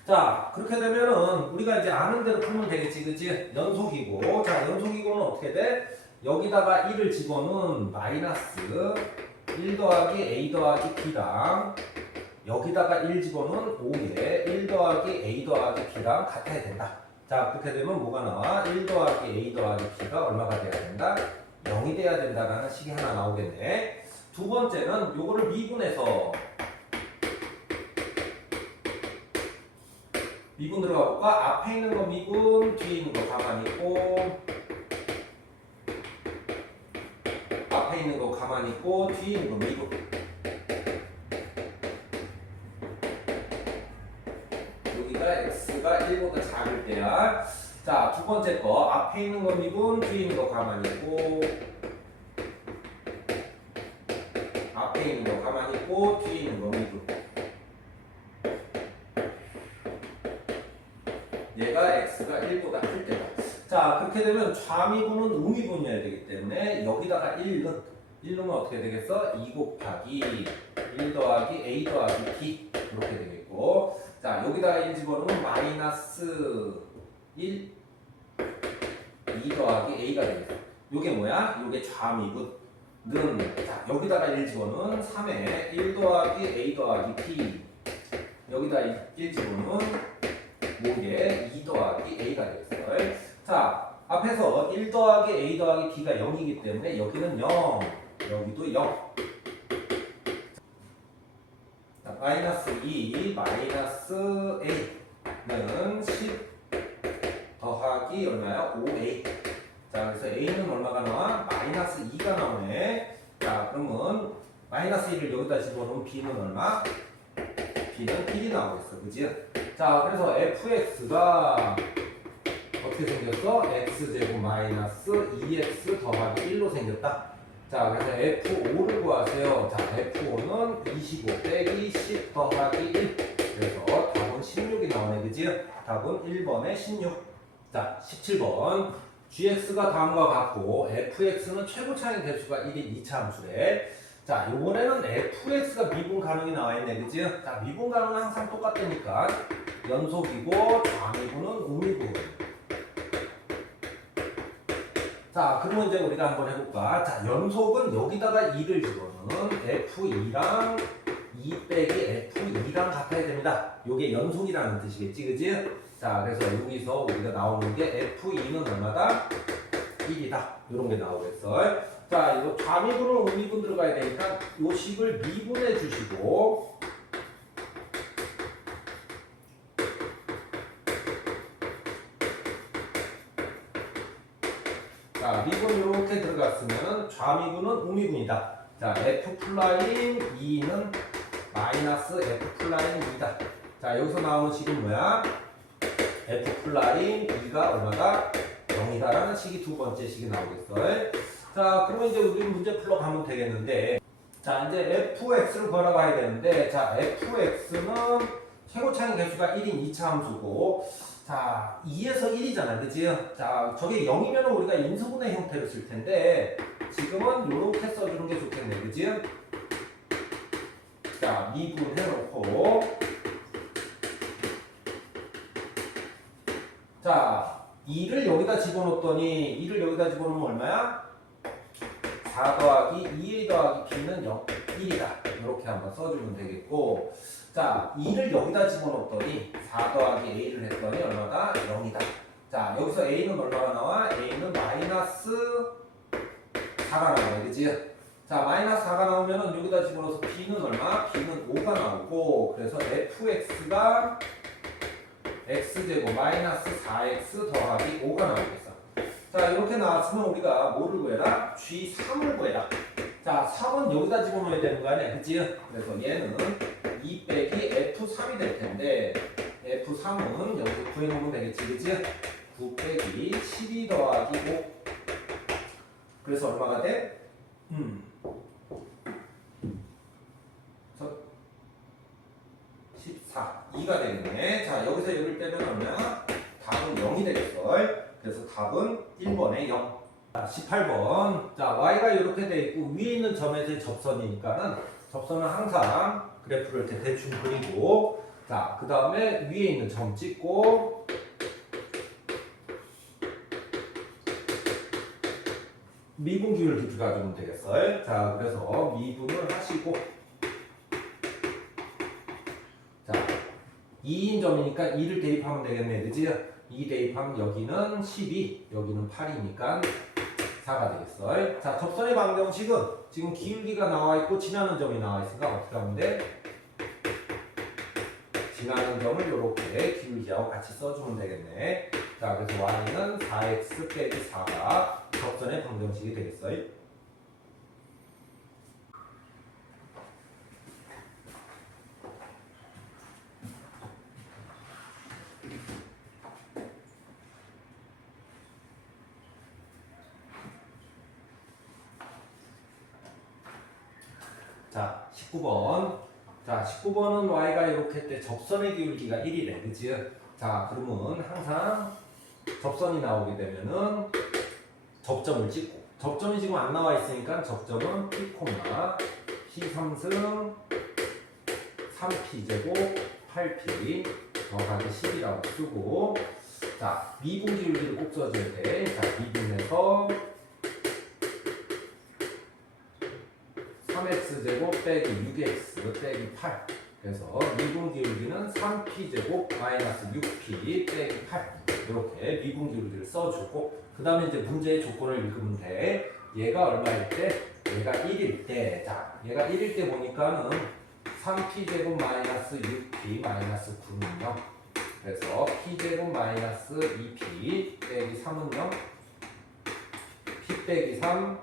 자, 그렇게 되면은 우리가 이제 아는 대로 풀면 되겠지, 그치? 연속이고, 자, 연속이고는 어떻게 돼? 여기다가 1을 집어넣은 마이너스 1 더하기 a 더하기 b랑 여기다가 1 집어넣은 5에 1 더하기 a 더하기 b랑 같아야 된다. 자, 그렇게 되면 뭐가 나와? 1 더하기 a 더하기 b가 얼마가 돼야 된다? 0이 돼야 된다라는 식이 하나 나오겠네. 두 번째는 요거를 미분해서 미분 들어가 볼까? 앞에 있는 거 미분, 뒤에 있는 거 가만히 있고, 앞에 있는 거 가만히 있고, 뒤에 있는 거 미분. 여기가 x가 1보다 작을 때야. 자, 두 번째 거 앞에 있는 거 미분, 뒤에 있는 거 가만히 있고, 앞에 있는 거 가만히 있고, 뒤에 있는 거 미분. 얘가 x가 1보다 클 때다. 자, 그렇게 되면 좌미분은 우미분이어야 되기 때문에 여기다가 1 넣으면 어떻게 되겠어? 2 곱하기 1 더하기 a 더하기 b 이렇게 되겠고, 자, 여기다가 1 집어넣으면 마이너스 1 2 더하기 a가 되겠어. 요게 뭐야? 요게 좌미분 는, 자, 여기다가 1 집어넣으면 3에 1 더하기 a 더하기 b, 여기다 1 집어넣으면 뭐게 2 더하기 a가 되겠어요. 자, 앞에서 1 더하기 a 더하기 b가 0이기 때문에 여기는 0, 여기도 0. 자, 마이너스 2 마이너스 a는 10 더하기 얼마야? 5a. 자, 그래서 a는 얼마가 나와? 마이너스 2가 나오네. 자, 그러면 마이너스 1을 여기다 집어넣으면 b는 얼마? b는 1이 나오겠어, 그지? 자, 그래서 fx가 어떻게 생겼어? x제곱 마이너스 2x 더하기 1로 생겼다. 자, 그래서 f5를 구하세요. 자, f5는 25 빼기 10 더하기 1. 그래서 답은 16이 나오네, 그지? 답은 1번에 16. 자, 17번. gx가 다음과 같고 fx는 최고차의 개수가 1인 2차 함수래. 자, 요번에는 fx가 미분 가능이 나와있네, 그지? 자, 미분 가능은 항상 똑같다니까 연속이고 좌미분은 우미분. 자, 그러면 이제 우리가 한번 해볼까? 자, 연속은 여기다가 2를 집어넣으면 f2랑 2 빼기 f2랑 같아야 됩니다. 요게 연속이라는 뜻이겠지, 그지? 자, 그래서 여기서 우리가 나오는 게 f2는 얼마다? 1이다. 이런 게 나오겠어. 자, 이거 좌미분은 우미분 들어가야 되니까 요 식을 미분해 주시고, 자, 미분 이렇게 들어갔으면 좌미분은 우미분이다. 자, f 플라임 2는 마이너스 f 플라임 2다. 자, 여기서 나오는 식은 뭐야? f 플라임 2가 얼마다? 0이다라는 식이 두 번째 식이 나오겠어. 자, 그러면 이제 우리 문제 풀러 가면 되겠는데, 자, 이제 fx를 걸어봐야 되는데, 자, fx는 최고차의 개수가 1인 2차 함수고, 자, 2에서 1이잖아, 그치? 자, 저게 0이면 우리가 인수분해 형태로 쓸 텐데, 지금은 이렇게 써주는 게 좋겠네, 그치? 자, 미분해놓고, 자, 2를 여기다 집어넣었더니 2를 여기다 집어넣으면 얼마야? 4 더하기 2a 더하기 b는 0, 1이다. 이렇게 한번 써주면 되겠고, 자, 2를 여기다 집어넣었더니 4 더하기 a를 했더니 얼마다? 0이다. 자, 여기서 a는 얼마가 나와? a는 마이너스 4가 나와요, 그지? 자, 마이너스 4가 나오면은 여기다 집어넣어서 b는 얼마? b는 5가 나오고, 그래서 fx가 x제곱 마이너스 4x 더하기 5가 나오겠어. 자, 이렇게 나왔으면 우리가 뭐를 구해라? G3을 구해라. 자, 3은 여기다 집어넣어야 되는 거 아니야, 그치? 그래서 얘는 2 빼기 F3이 될 텐데, F3은 여기서 구해놓으면 되겠지, 그치? 9 빼기 12 더하기 5. 그래서 얼마가 돼? 14, 2가 되겠네. 자, 여기서 0을 빼면 얼마야? 답은 0이 되겠어. 그래서 답은 1번에 0. 자, 18번. 자, y가 이렇게 돼 있고 위에 있는 점에서의 접선이니까는 접선은 항상 그래프를 이렇게 대충 그리고, 자, 그 다음에 위에 있는 점 찍고, 미분 기울기 가져오면 되겠어요. 자, 그래서 미분을 하시고, 자, 2인 점이니까 2를 대입하면 되겠네, 그지? 2 대입하면 여기는 12, 여기는 8이니까 4가 되겠어. 자, 접선의 방정식은 지금 기울기가 나와 있고 지나는 점이 나와 있으니까 어떻게 하면 돼? 지나는 점을 이렇게 기울기하고 같이 써주면 되겠네. 자, 그래서 y는 4x 빼기 4가 접선의 방정식이 되겠어요. 자, 19번. 자, 19번은 y가 이렇게 때 접선의 기울기가 1이래. 그치? 자, 그러면 항상 접선이 나오게 되면은 접점을 찍고, 접점이 지금 안 나와 있으니까 접점은 p, p 3승 3p 제곱 8p 더하기 10이라고 쓰고, 자, 미분 기울기를 꼭 써줘야 돼. 자, 미분해서 3x 제곱 빼기 6x 빼기 8. 그래서 미분 기울기는 3p 제곱 마이너스 6p 빼기 8. 이렇게 미분 기울기를 써주고, 그 다음에 이제 문제의 조건을 읽으면 돼. 얘가 얼마일 때? 얘가 1일 때. 자, 얘가 1일 때 보니까는 3p 제곱 마이너스 6p 마이너스 9는 0. 그래서 p 제곱 마이너스 2p 빼기 3은 0. p 빼기 3.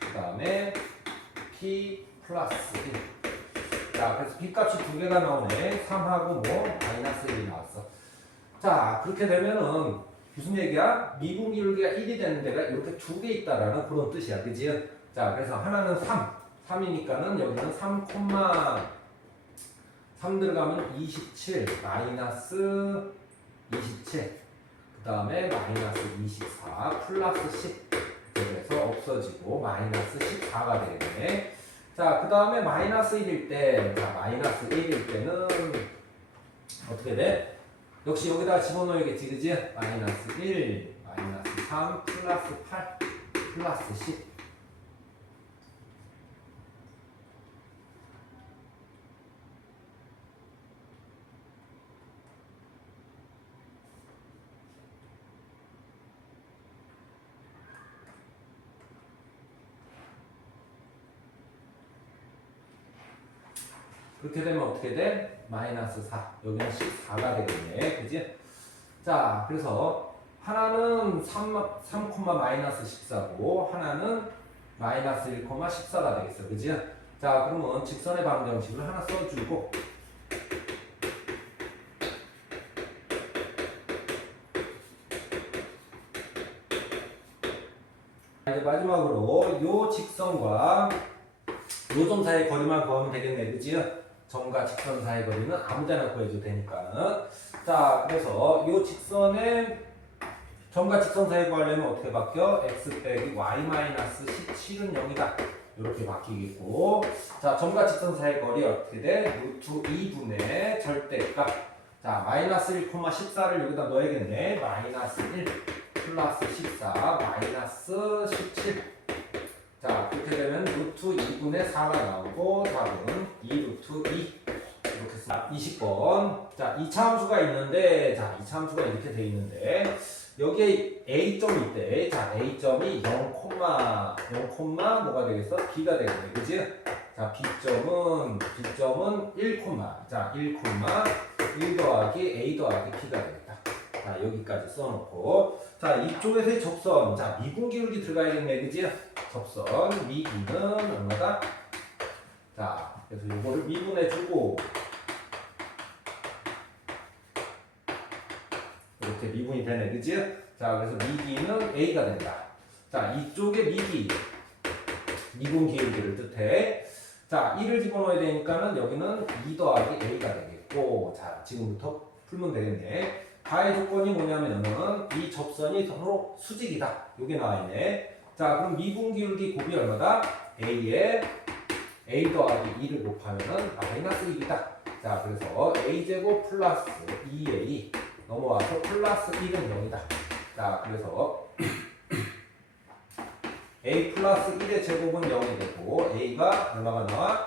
그 다음에 p 플러스 1. 자, 그래서 b 값이 두 개가 나오네. 3하고 뭐 마이너스 1이 나왔어. 자, 그렇게 되면은 무슨 얘기야? 미분 기울기가 1이 되는 데가 이렇게 두 개 있다라는 그런 뜻이야. 그지? 자, 그래서 하나는 3. 3이니까는 여기는 3 들어가면 27 마이너스 27. 그 다음에 마이너스 24 플러스 10. 그래서 없어지고 마이너스 14가 되겠네. 자, 그 다음에 마이너스 1일 때, 자, 마이너스 1일 때는 어떻게 돼? 역시 여기다 집어넣어야겠지, 그지? 마이너스 1, 마이너스 3, 플러스 8, 플러스 10. 그렇게 되면 어떻게 돼? 마이너스 4. 여기는 14가 되겠네. 그지? 자, 그래서 하나는 3, 마이너스 14고, 하나는 마이너스 1, 14가 되겠어. 그지? 자, 그러면 직선의 방정식을 하나 써주고, 이제 마지막으로 요 직선과 요 점 사이의 거리만 구하면 되겠네. 그지? 점과 직선 사이의 거리는 아무데나 구해도 되니까는. 자, 그래서 요 직선의 점과 직선 사이 구하려면 어떻게 바뀌어? x 빼기 y 마이너스 17은 0이다. 이렇게 바뀌겠고, 자, 점과 직선 사이 거리 어떻게 돼? 루트 2분의 절대값. 자, 마이너스 1, 14를 여기다 넣어야겠네. 마이너스 1 플러스 14 마이너스 17. 자, 그렇게 되면 루트 2분의 4가 나오고, 답은 2 루트 2. 이렇게 써. 20번. 자, 2차 함수가 있는데, 자, 2차 함수가 이렇게 돼 있는데, 여기에 A점이 있대. 자, A점이 0, 뭐가 되겠어? B가 되겠네. 그지? 자, B점은 1, 자, 1, 1 더하기 A 더하기 B가 되겠다. 자, 여기까지 써놓고. 자, 이쪽에서의 접선. 자, 미분 기울기 들어가야겠네. 그지? 접선. 미기는 얼마다? 자, 그래서 이거를 미분해주고, 이렇게 미분이 되네. 그지? 자, 그래서 미기는 A가 된다. 자, 이쪽에 미분 기울기를 뜻해. 자, 1을 집어넣어야 되니까는 여기는 2 더하기 A가 되겠고, 자, 지금부터 풀면 되겠네. 가의 조건이 뭐냐면은 이 접선이 서로 수직이다. 요게 나와있네. 자, 그럼 미분 기울기 곱이 얼마다? A에 A 더하기 2를 곱하면은 마이너스 1이다. 자, 그래서 A제곱 플러스 2A 넘어와서 플러스 1은 0이다. 자, 그래서 A 플러스 1의 제곱은 0이 되고, A가 얼마가 나와?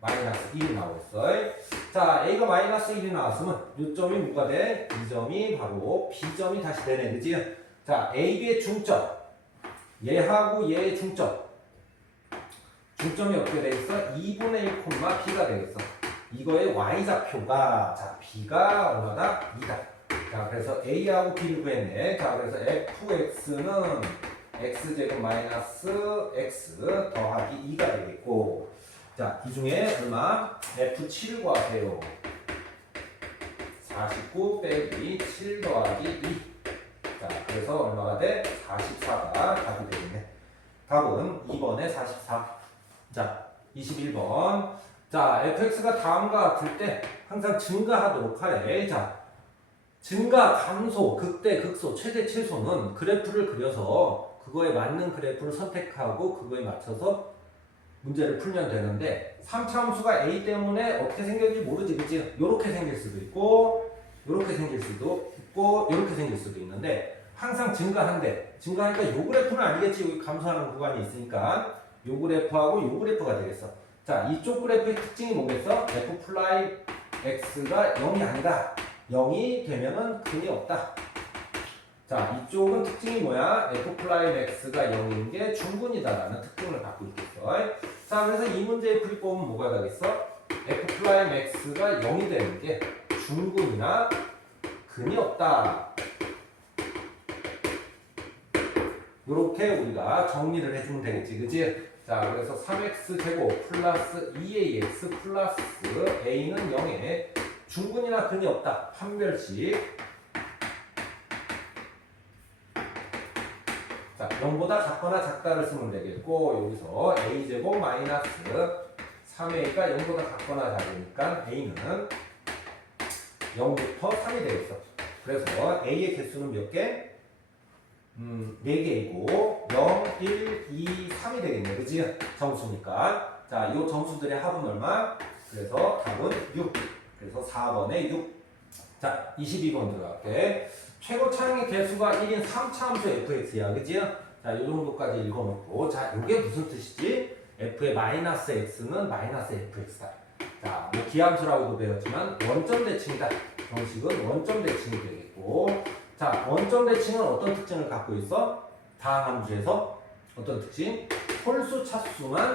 마이너스 1이 나오겠어. 자, A가 마이너스 1이 나왔으면 이 점이 뭐가 돼? 이 점이 바로 B점이 다시 되네. 그지? 자, A, B의 중점. 얘하고 얘의 중점. 중점이 어떻게 되겠어? 2분의 1, B가 되겠어. 이거의 y좌표가 자 b가 얼마다? 2다. 자 그래서 a하고 b를 구했네. 자 그래서 fx는 x제곱 마이너스 x 더하기 2가 되겠고, 자 이 중에 얼마? f7을 구하세요. 49 빼기 7 더하기 2. 자 그래서 얼마가 돼? 44가 답이 되겠네. 답은 2번에 44. 자 21번. 자 fx가 다음과 같을 때 항상 증가하도록 하래. 자 증가, 감소, 극대, 극소, 최대, 최소는 그래프를 그려서 그거에 맞는 그래프를 선택하고 그거에 맞춰서 문제를 풀면 되는데, 3차 함수가 a 때문에 어떻게 생길지 모르지, 그치? 요렇게 생길 수도 있고 요렇게 생길 수도 있고 요렇게 생길 수도 있는데, 항상 증가한대. 증가하니까 요 그래프는 아니겠지. 여기 감소하는 구간이 있으니까 요 그래프하고 요 그래프가 되겠어. 자 이쪽 그래프의 특징이 뭐겠어? f 플라이 x가 0이 아니다. 0이 되면은 근이 없다. 자 이쪽은 특징이 뭐야? f 플라임 x가 0인 게 중근이다라는 특징을 갖고 있겠어. 자 그래서 이 문제의 풀이법은 뭐가 되겠어? f 플라임 x가 0이 되는 게 중근이나 근이 없다. 이렇게 우리가 정리를 해주면 되겠지, 그치? 자 그래서 3x 제곱 플러스 2ax 플러스 a는 0에 중근이나 근이 없다. 판별식. 자 0보다 작거나 작다를 쓰면 되겠고, 여기서 a제곱 마이너스 3a가 0보다 작거나 작으니까 a는 0부터 3이 되겠어. 그래서 a의 개수는 몇 개? 4개이고 0, 1, 2, 3이 되겠네, 그치? 점수니까. 자, 이 점수들의 합은 얼마? 그래서 답은 6. 그래서 4번에 6. 자, 22번 들어갈게. 최고 차항의 개수가 1인 3차 함수 fx야, 그치? 자, 이 정도까지 읽어놓고, 자, 이게 무슨 뜻이지? f의 마이너스 x는 마이너스 fx다. 자, 뭐 기함수라고도 배웠지만 원점 대칭이다. 정식은 원점 대칭이 되겠고, 자, 원점 대칭은 어떤 특징을 갖고 있어? 다항함수에서 어떤 특징? 홀수 차수만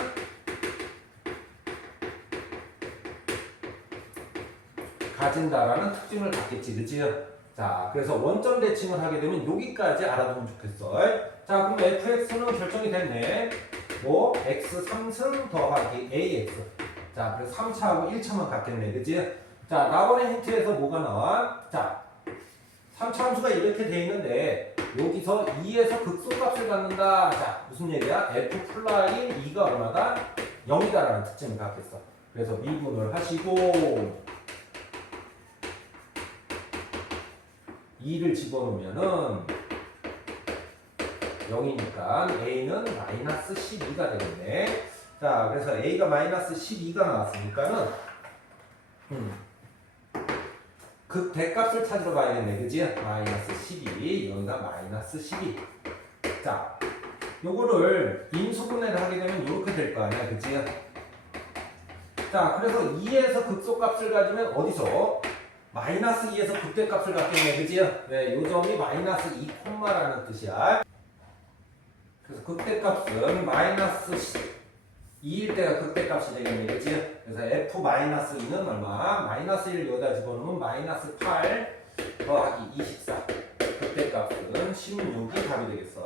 가진다라는 특징을 갖겠지, 그치? 자, 그래서 원점 대칭을 하게 되면 여기까지 알아두면 좋겠어. 자, 그럼 fx는 결정이 됐네. 뭐 x 3승 더하기 ax. 자, 그래서 3차하고 1차만 갖겠네, 그치? 자, 나번의 힌트에서 뭐가 나와? 자, 3차 함수가 이렇게 돼 있는데 여기서 2에서 극소값을 갖는다. 자, 무슨 얘기야? f 플라이 2가 얼마다? 0이다라는 특징을 갖겠어. 그래서 미분을 하시고 2를 집어넣으면은 0이니까 a는 마이너스 12가 되겠네. 자, 그래서 a가 마이너스 12가 나왔으니까는 극대값을 찾으러 가야겠네, 그지? 마이너스 12, 여기가 마이너스 12. 자, 요거를 인수분해를 하게 되면 이렇게 될 거 아니야, 그지? 자, 그래서 2에서 극소값을 가지면 어디서? 마이너스 2에서 극대값을 갖겠네, 그지? 네, 요 점이 마이너스 2, 라는 뜻이야. 그래서 극대값은 마이너스 2일 때가 극대값이 되겠네, 그치? 그래서 f-2는 얼마? 마이너스 1을 여기다 집어넣으면 마이너스 8 더하기 24. 극대값은 16이 답이 되겠어.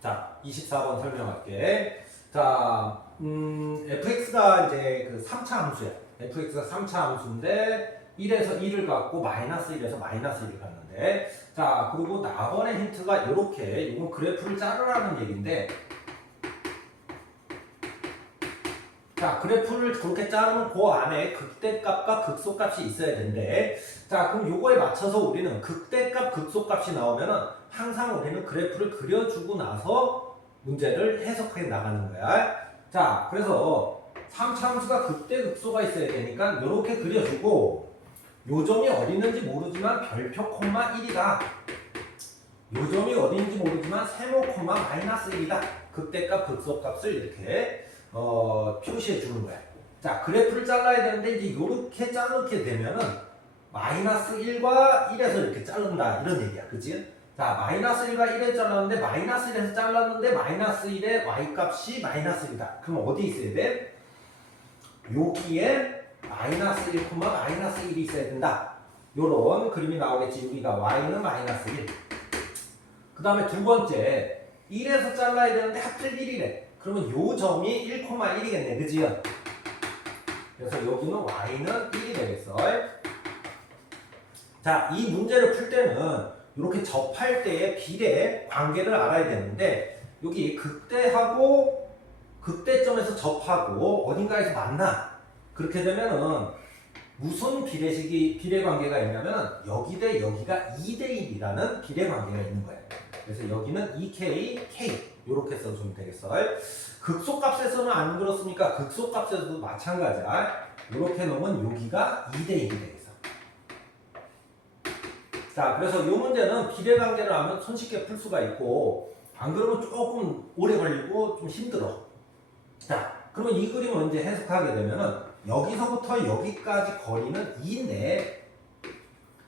자, 24번 설명할게. 자, fx가 이제 그 3차 함수야. fx가 3차 함수인데 1에서 1을 갖고 마이너스 1에서 마이너스 1을 갖는데, 자, 그리고 나번의 힌트가 이렇게, 이건 그래프를 자르라는 얘기인데, 자, 그래프를 그렇게 자르면 그 안에 극대값과 극소값이 있어야 된대. 자, 그럼 요거에 맞춰서 우리는 극대값, 극소값이 나오면은 항상 우리는 그래프를 그려주고 나서 문제를 해석해 나가는 거야. 자, 그래서 3차 함수가 극대, 극소가 있어야 되니까 요렇게 그려주고, 요 점이 어디 있는지 모르지만 별표 콤마 1이다. 요 점이 어디 있는지 모르지만 세모 콤마 마이너스 1이다. 극대값, 극소값을 이렇게 표시해 주는 거야. 자, 그래프를 잘라야 되는데 이제 이렇게 자르게 되면은 마이너스 1과 1에서 이렇게 자른다 이런 얘기야, 그치? 자, 마이너스 1과 1에 잘랐는데 마이너스 1에서 잘랐는데 마이너스 1의 y 값이 마이너스 1이다. 그럼 어디 있어야 돼? 여기에 마이너스 1, 마이너스 1이 있어야 된다. 요런 그림이 나오겠지. 여기가 y는 마이너스 1. 그 다음에 두 번째 1에서 잘라야 되는데 하필 1이래. 그러면 요 점이 1,1이겠네. 그지요? 그래서 여기는 y는 1이 되겠어. 자, 이 문제를 풀 때는 이렇게 접할 때의 비례 관계를 알아야 되는데 여기 극대하고 극대점에서 접하고 어딘가에서 만나. 그렇게 되면은 무슨 비례 관계가 있냐면 여기 대 여기가 2대 1이라는 비례 관계가 있는 거예요. 그래서 여기는 2k, k 이렇게 써주면 되겠어. 극소값에서는 안 그렇습니까? 극소값에서도 마찬가지야. 이렇게 놓으면 여기가 2대 1이 되겠어. 자, 그래서 이 문제는 비례 관계를 하면 손쉽게 풀 수가 있고 안 그러면 조금 오래 걸리고 좀 힘들어. 자, 그러면 이 그림을 이제 해석하게 되면은 여기서부터 여기까지 거리는 2인데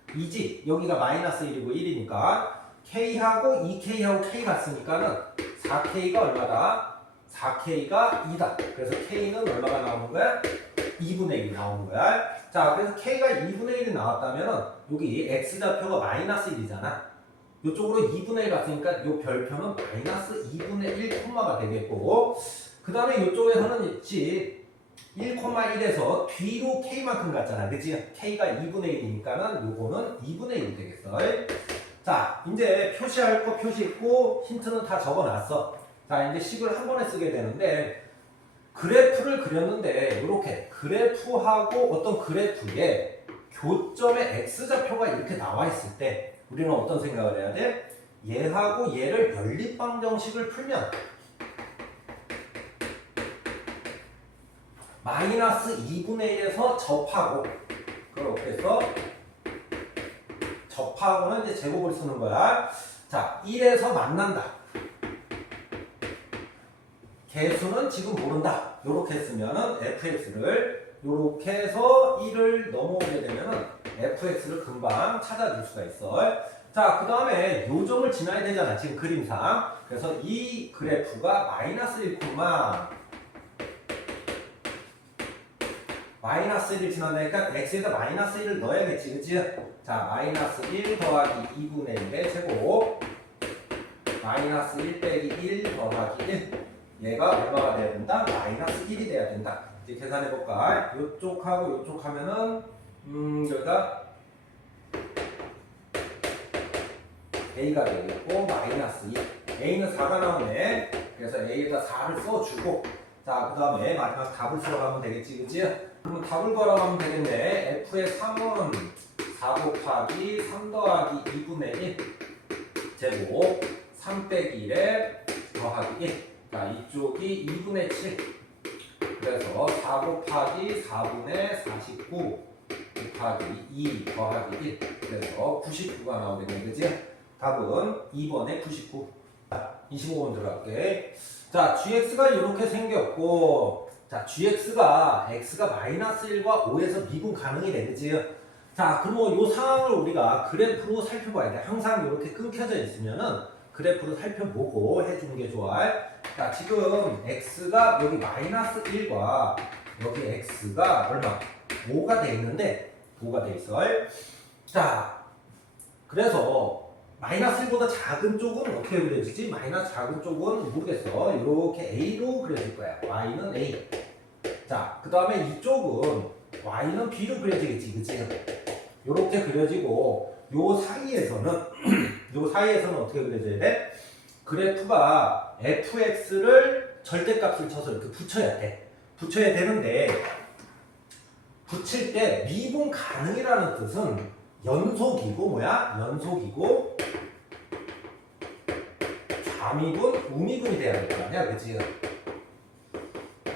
2지. 여기가 마이너스 1이고 1이니까 K하고 2K하고 K 같으니까는 4K가 얼마다? 4K가 2다. 그래서 K는 얼마가 나오는 거야? 2분의 1이 나오는 거야. 자, 그래서 K가 2분의 1이 나왔다면은 여기 X좌표가 마이너스 1이잖아. 이쪽으로 2분의 1 갔으니까 이 별표는 마이너스 2분의 1 콤마가 되겠고 그 다음에 이쪽에서는 있지 1,1에서 뒤로 K만큼 갔잖아. 그치? K가 2분의 1이니까는 요거는 2분의 1이 되겠어. 자, 이제 표시할 거 표시했고 힌트는 다 적어놨어. 자, 이제 식을 한 번에 쓰게 되는데 그래프를 그렸는데 이렇게 그래프하고 어떤 그래프에 교점의 X좌표가 이렇게 나와 있을 때 우리는 어떤 생각을 해야 돼? 얘하고 얘를 연립방정식을 풀면 마이너스 2분의 1에서 접하고 그렇게 해서 접하고는 이제 제곱을 쓰는 거야. 자, 1에서 만난다. 개수는 지금 모른다. 요렇게 쓰면은 fx를 요렇게 해서 1을 넘어오게 되면은 fx를 금방 찾아줄 수가 있어. 자, 그 다음에 요점을 지나야 되잖아. 지금 그림상. 그래서 이 그래프가 마이너스 1, 마이너스 1을 지나니까 x에다 마이너스 1을 넣어야겠지. 그치? 자, 마이너스 1 더하기 2분의 1의 제곱 마이너스 1 빼기 1 더하기 1 얘가 얼마가 돼야 된다? 마이너스 1이 돼야 된다. 이제 계산해볼까? 요쪽하고 요쪽 하면은 여기가 a가 되겠고 마이너스 2 a는 4가 나오네. 그래서 a에다 4를 써주고 자, 그 다음에 마지막 답을 들어가면 되겠지. 그치? 그러면 답을 걸어가면 되겠네. f의 3은 4 곱하기 3 더하기 2분의 1 제곱 3 빼기 1에 더하기 1 자, 이쪽이 2분의 7 그래서 4 곱하기 4분의 49 곱하기 2 더하기 1 그래서 99가 나오겠네. 그치? 답은 2번에 99 자, 25번 들어갈게. 자, gx가 이렇게 생겼고 자, gx가 x가 마이너스 1과 5에서 미분 가능이래. 그치? 자, 그러면 이 상황을 우리가 그래프로 살펴봐야 돼. 항상 이렇게 끊겨져 있으면은 그래프로 살펴보고 해주는 게 좋아. 자, 지금 x가 여기 마이너스 1과 여기 x가 얼마? 5가 돼 있는데 5가 돼 있어. 자, 그래서 마이너스 1보다 작은 쪽은 어떻게 그려지지? 마이너스 작은 쪽은 모르겠어. 이렇게 A로 그려질 거야. Y는 A. 자, 그 다음에 이쪽은 Y는 B로 그려지겠지. 그치? 이렇게 그려지고 요 사이에서는 요 사이에서는 어떻게 그려져야 돼? 그래프가 fx를 절대값을 쳐서 이렇게 붙여야 돼. 붙여야 되는데 붙일 때 미분 가능이라는 뜻은 연속이고 뭐야? 연속이고 좌미분, 우미분이 돼야 될 거 아니야, 그치?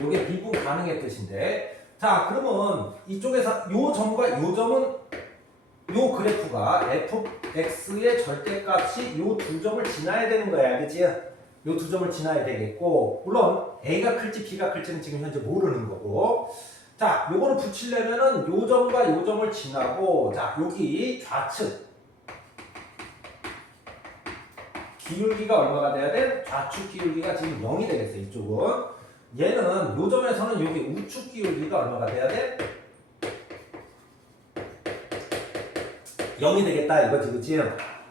요게 미분 가능의 뜻인데 자, 그러면 이쪽에서 요 점과 요 점은 요 그래프가 fx의 절대값이 요 두 점을 지나야 되는 거야, 그치? 요 두 점을 지나야 되겠고 물론 a가 클지 b가 클지는 지금 현재 모르는 거고 자, 요거를 붙이려면은 요 점과 요 점을 지나고 자, 여기 좌측 기울기가 얼마가 돼야 돼? 좌측 기울기가 지금 0이 되겠어. 이쪽은 얘는 요 점에서는 여기 우측 기울기가 얼마가 돼야 돼? 0이 되겠다 이거지, 그치?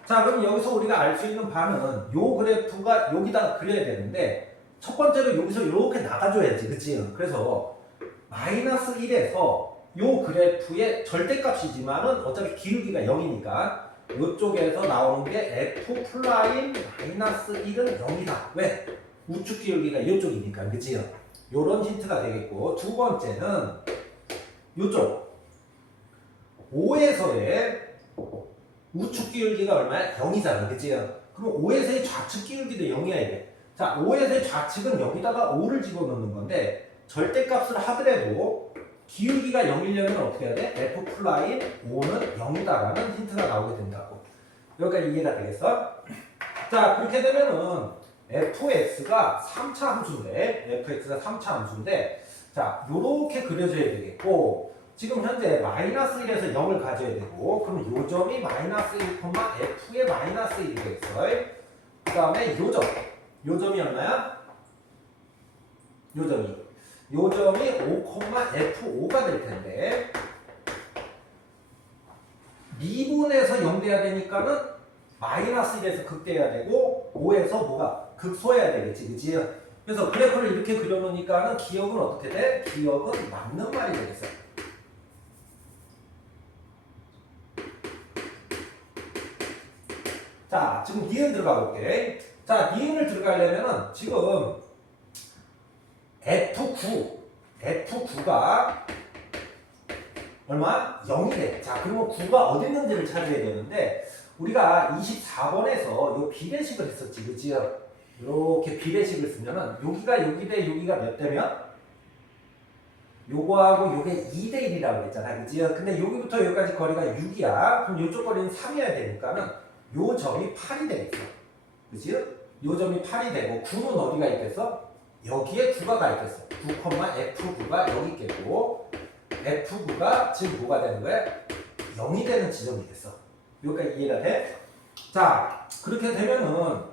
자, 그럼 여기서 우리가 알 수 있는 바는 요 그래프가 여기다가 그려야 되는데 첫 번째로 여기서 이렇게 나가줘야지, 그치? 그래서 마이너스 1에서 요 그래프의 절대값이지만은 어차피 기울기가 0이니까 요쪽에서 나오는 게 f 플라임 마이너스 1은 0이다. 왜? 우측 기울기가 요쪽이니까, 그치? 요런 힌트가 되겠고, 두 번째는 요쪽 5에서의 우측 기울기가 얼마야? 0이잖아, 그치? 그럼 5에서의 좌측 기울기도 0이어야 돼. 자, 5에서의 좌측은 여기다가 5를 집어넣는 건데 절대값을 하더라도 기울기가 0이려면 어떻게 해야 돼? f 플라임 5는 0이다라는 힌트가 나오게 된다고. 여기까지 이해가 되겠어? 자, 그렇게 되면은 fx가 3차 함수인데 fx가 3차 함수인데 자, 요렇게 그려져야 되겠고 지금 현재 마이너스 1에서 0을 가져야 되고 그럼 요 점이 마이너스 1, f의 마이너스 1이 되겠어. 그 다음에 요 점이 얼마야? 요 점이 5, f5가 될 텐데 미분에서 0 돼야 되니까는 마이너스 1에서 극대해야 되고 5에서 뭐가 극소해야 되겠지, 그치? 그래서 그래프를 이렇게 그려놓으니까는 기억은 어떻게 돼? 기억은 맞는 말이 되겠어. 자, 지금 니은 들어가 볼게. 자, 니은을 들어가려면은 지금 F9가 얼마? 0이 돼. 자, 그러면 9가 어디 있는지를 찾아야 되는데 우리가 24번에서 요 비례식을 했었지, 그치? 이렇게 비례식을 쓰면은 여기가 여기 대 여기가 몇 대면? 요거하고 요게 2대 1이라고 했잖아, 그치? 근데 여기부터 여기까지 거리가 6이야. 그럼 요쪽 거리는 3이어야 되니까는 요 점이 8이 되겠어. 그치? 요 점이 8이 되고 9는 어디가 있겠어? 여기에 9가 가 있겠어. 9, F9가 여기 있겠고 F9가 지금 뭐가 되는 거야? 0이 되는 지점이 됐어. 여기까지 이해가 돼? 자, 그렇게 되면은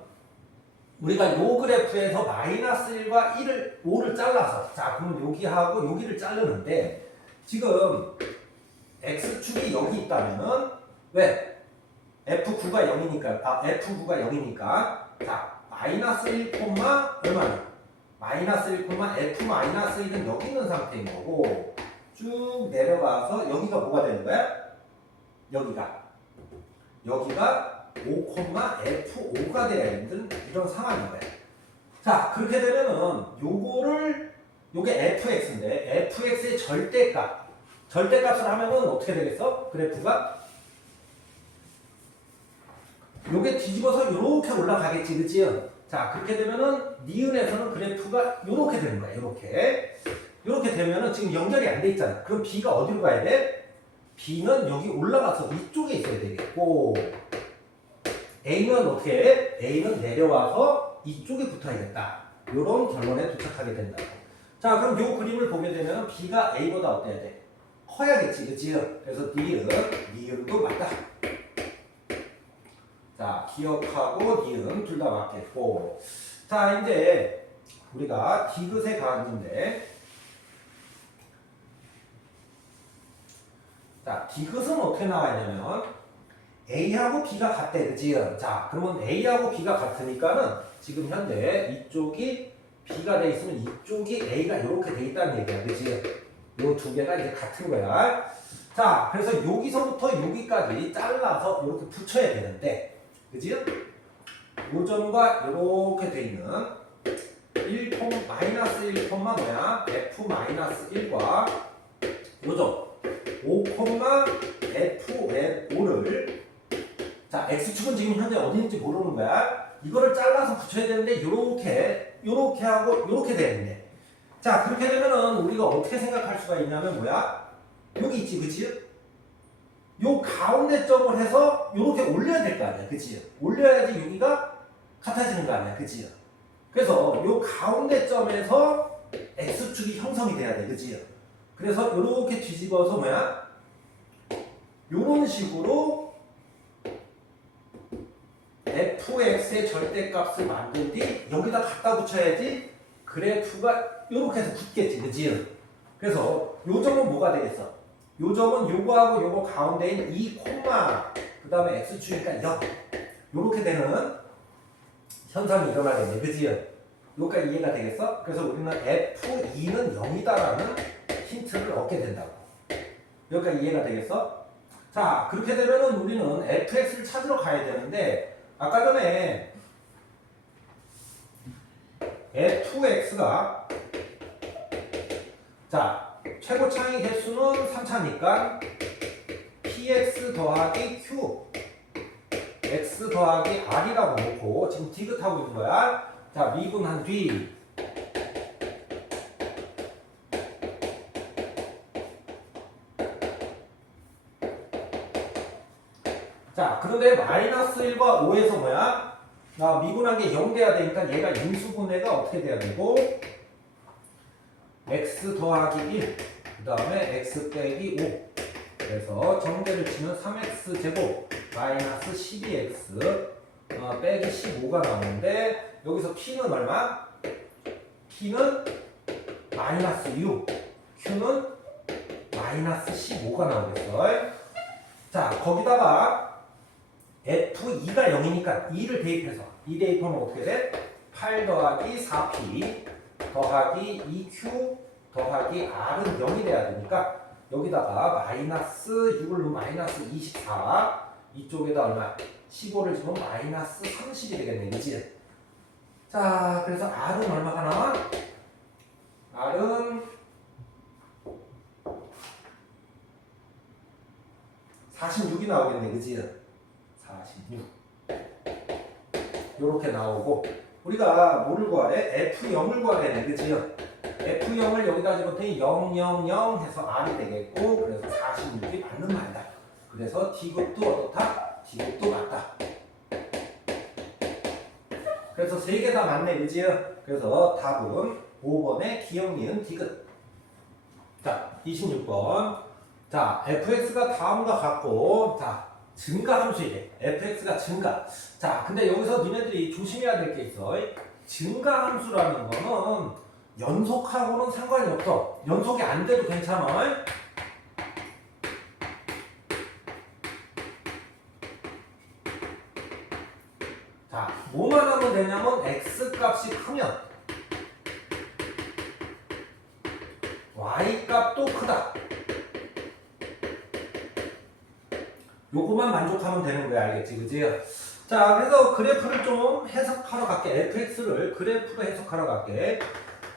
우리가 요 그래프에서 마이너스 1과 5를 잘라서 자, 그럼 여기하고 여기를 자르는데 지금 X축이 여기 있다면은 왜? F9가 0이니까 자, 마이너스 1, 얼마나? 마이너스 1, F 마이너스 1은 여기 있는 상태인 거고 쭉 내려가서 여기가 뭐가 되는 거야? 여기가 5, F5가 돼야 되는 이런 상황인 거야. 자, 그렇게 되면은 요게 fx인데 fx의 절대값을 하면은 어떻게 되겠어? 그래프가 요게 뒤집어서 요렇게 올라가겠지, 그치? 자, 그렇게 되면은 니은에서는 그래프가 요렇게 되는 거야. 요렇게 되면은 지금 연결이 안 돼 있잖아. 그럼 b가 어디로 가야 돼? b는 여기 올라가서 이쪽에 있어야 되겠고 a는 어떻게 해? a는 내려와서 이쪽에 붙어야겠다. 요런 결론에 도착하게 된다고. 자, 그럼 요 그림을 보게 되면 b가 a보다 어때야 돼? 커야겠지, 그치? 그래서 니은도 맞다. 자, 기억하고 니은 둘 다 맞겠고. 자, 이제 우리가 디귿에 갔는데 자, 디귿은 어떻게 나와야 되냐면 A하고 B가 같대, 그치? 자, 그러면 A하고 B가 같으니까는 지금 현재 이쪽이 B가 돼 있으면 이쪽이 A가 이렇게 돼 있다는 얘기야, 그치? 요 두 개가 이제 같은 거야. 자, 그래서 여기서부터 여기까지 잘라서 이렇게 붙여야 되는데, 그치? 요 점과 이렇게 돼 있는 마이너스 1, 뭐야? F 마이너스 1과 요 점 5, F5를 자, X축은 지금 현재 어디 있는지 모르는 거야. 이거를 잘라서 붙여야 되는데 요렇게 하고 요렇게 되는데 자, 그렇게 되면은 우리가 어떻게 생각할 수가 있냐면 뭐야? 여기 있지, 그치? 요 가운데 점을 해서 요렇게 올려야 될 거 아니야, 그치? 올려야지 여기가 같아지는 거 아니야, 그치? 그래서 요 가운데 점에서 X축이 형성이 돼야 돼, 그치? 그래서 요렇게 뒤집어서 뭐야? 요런 식으로 fx의 절대값을 만든 뒤 여기다 갖다 붙여야지 그래프가 요렇게 해서 붙겠지, 그치? 그래서 요 점은 뭐가 되겠어? 요 점은 요거하고 요거 가운데인 2, 그 다음에 x축이니까 0 요렇게 되는 현상이 일어나겠네. 그지? 여기까지 이해가 되겠어? 그래서 우리는 F2는 0이다라는 힌트를 얻게 된다고. 여기까지 이해가 되겠어? 자, 그렇게 되면은 우리는 fx를 찾으러 가야 되는데 아까 전에 fx가 자, 최고 창의 개수는 3차니까 px 더하기 q x 더하기 r이라고 놓고 지금 디귿하고 있는 거야. 자, 미분한 뒤 자, 그런데 마이너스 1과 5에서 뭐야? 미분한 게 0 돼야 되니까 얘가 인수분해가 어떻게 돼야 되고 x 더하기 1 그 다음에 x 빼기 5 그래서 정제를 치면 3x 제곱 마이너스 12x 빼기 15가 나오는데 여기서 p는 얼마? p는 마이너스 6 q는 마이너스 15가 나오겠어. 자, 거기다가 F2가 0이니까 2를 대입해서 2 대입하면 어떻게 돼? 8 더하기 4P 더하기 2Q 더하기 R은 0이 돼야 되니까 여기다가 마이너스 6을 넣으면 마이너스 24 이쪽에다 얼마? 15를 집으면 마이너스 30이 되겠네. 그치? 자, 그래서 R은 얼마가 나와? R은 46이 나오겠네. 그치? 46 요렇게 나오고 우리가 뭐를 구하래? F0을 구하래. 그치? F0을 여기다 집어넣으니 0, 0, 0 해서 R이 되겠고 그래서 46이 맞는 말이다. 그래서 D급도 어떻다? D급도 맞다. 그래서 3개 다 맞네. 그치? 그래서 답은 5번의 기억, 니은, 디귿. 자, 26번. 자, fx가 다음과 같고 자, 증가함수이래. fx가 증가. 자, 근데 여기서 니네들이 조심해야 될 게 있어. 증가함수라는 거는 연속하고는 상관이 없어. 연속이 안 돼도 괜찮아. 자, 뭐만 하면 되냐면 x 값이 크면 y 값도 크다. 요거만 만족하면 되는 거야. 알겠지? 그지? 자, 그래서 그래프를 좀 해석하러 갈게. fx를 그래프로 해석하러 갈게.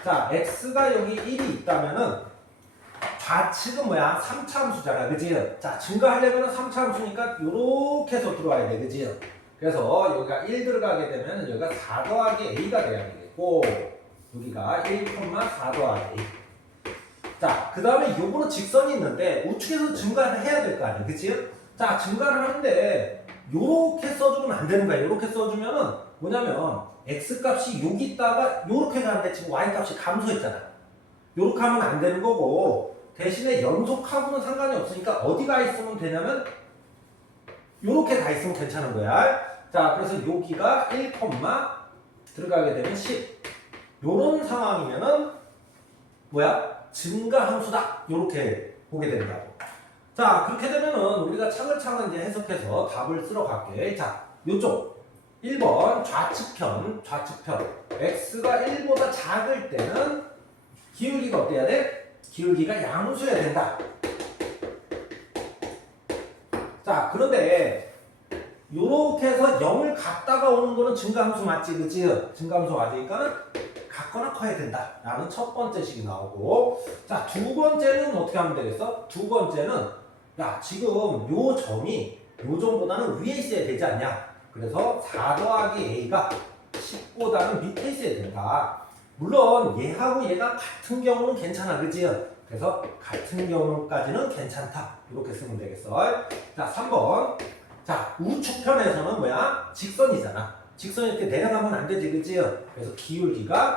자, x가 여기 1이 있다면은 좌측은 뭐야? 3차 함수잖아. 그지? 자, 증가하려면 3차 함수니까 요렇게 해서 들어와야 돼. 그지? 그래서 여기가 1 들어가게 되면 여기가 4 더하기 a가 돼야 되겠고 여기가 1,4 더하기 a. 자, 그 다음에 요거는 직선이 있는데 우측에서 증가를 해야 될 거 아니야. 그치? 자, 증가를 하는데 요렇게 써주면 안 되는 거야. 요렇게 써주면은 뭐냐면 x 값이 여기 있다가 요렇게 가는데 지금 y 값이 감소했잖아. 요렇게 하면 안 되는 거고 대신에 연속하고는 상관이 없으니까 어디가 있으면 되냐면 요렇게 가 있으면 괜찮은 거야. 자, 그래서 여기가 1, 들어가게 되면 10. 요런 상황이면은 뭐야? 증가함수다. 요렇게 보게 된다고. 자, 그렇게 되면은 우리가 차근차근 이제 해석해서 답을 쓸어 갈게. 자, 요쪽 1번 좌측편 x가 1보다 작을 때는 기울기가 어때야 돼? 기울기가 양수여야 된다. 자, 그런데 요렇게 해서 0을 갖다가 오는 거는 증가함수 맞지? 그치? 증가함수 맞으니까 같거나 커야 된다 라는 첫 번째 식이 나오고 자, 두 번째는 어떻게 하면 되겠어? 두 번째는 야, 지금 요 점이 요 점보다는 위에 있어야 되지 않냐? 그래서 4 더하기 a가 10보다는 밑에 있어야 된다. 물론 얘하고 얘가 같은 경우는 괜찮아. 그치? 그래서 같은 경우까지는 괜찮다. 이렇게 쓰면 되겠어. 자, 3번. 자, 우측편에서는 뭐야? 직선이잖아. 직선이 이렇게 내려가면 안 되지. 그치? 그래서 기울기가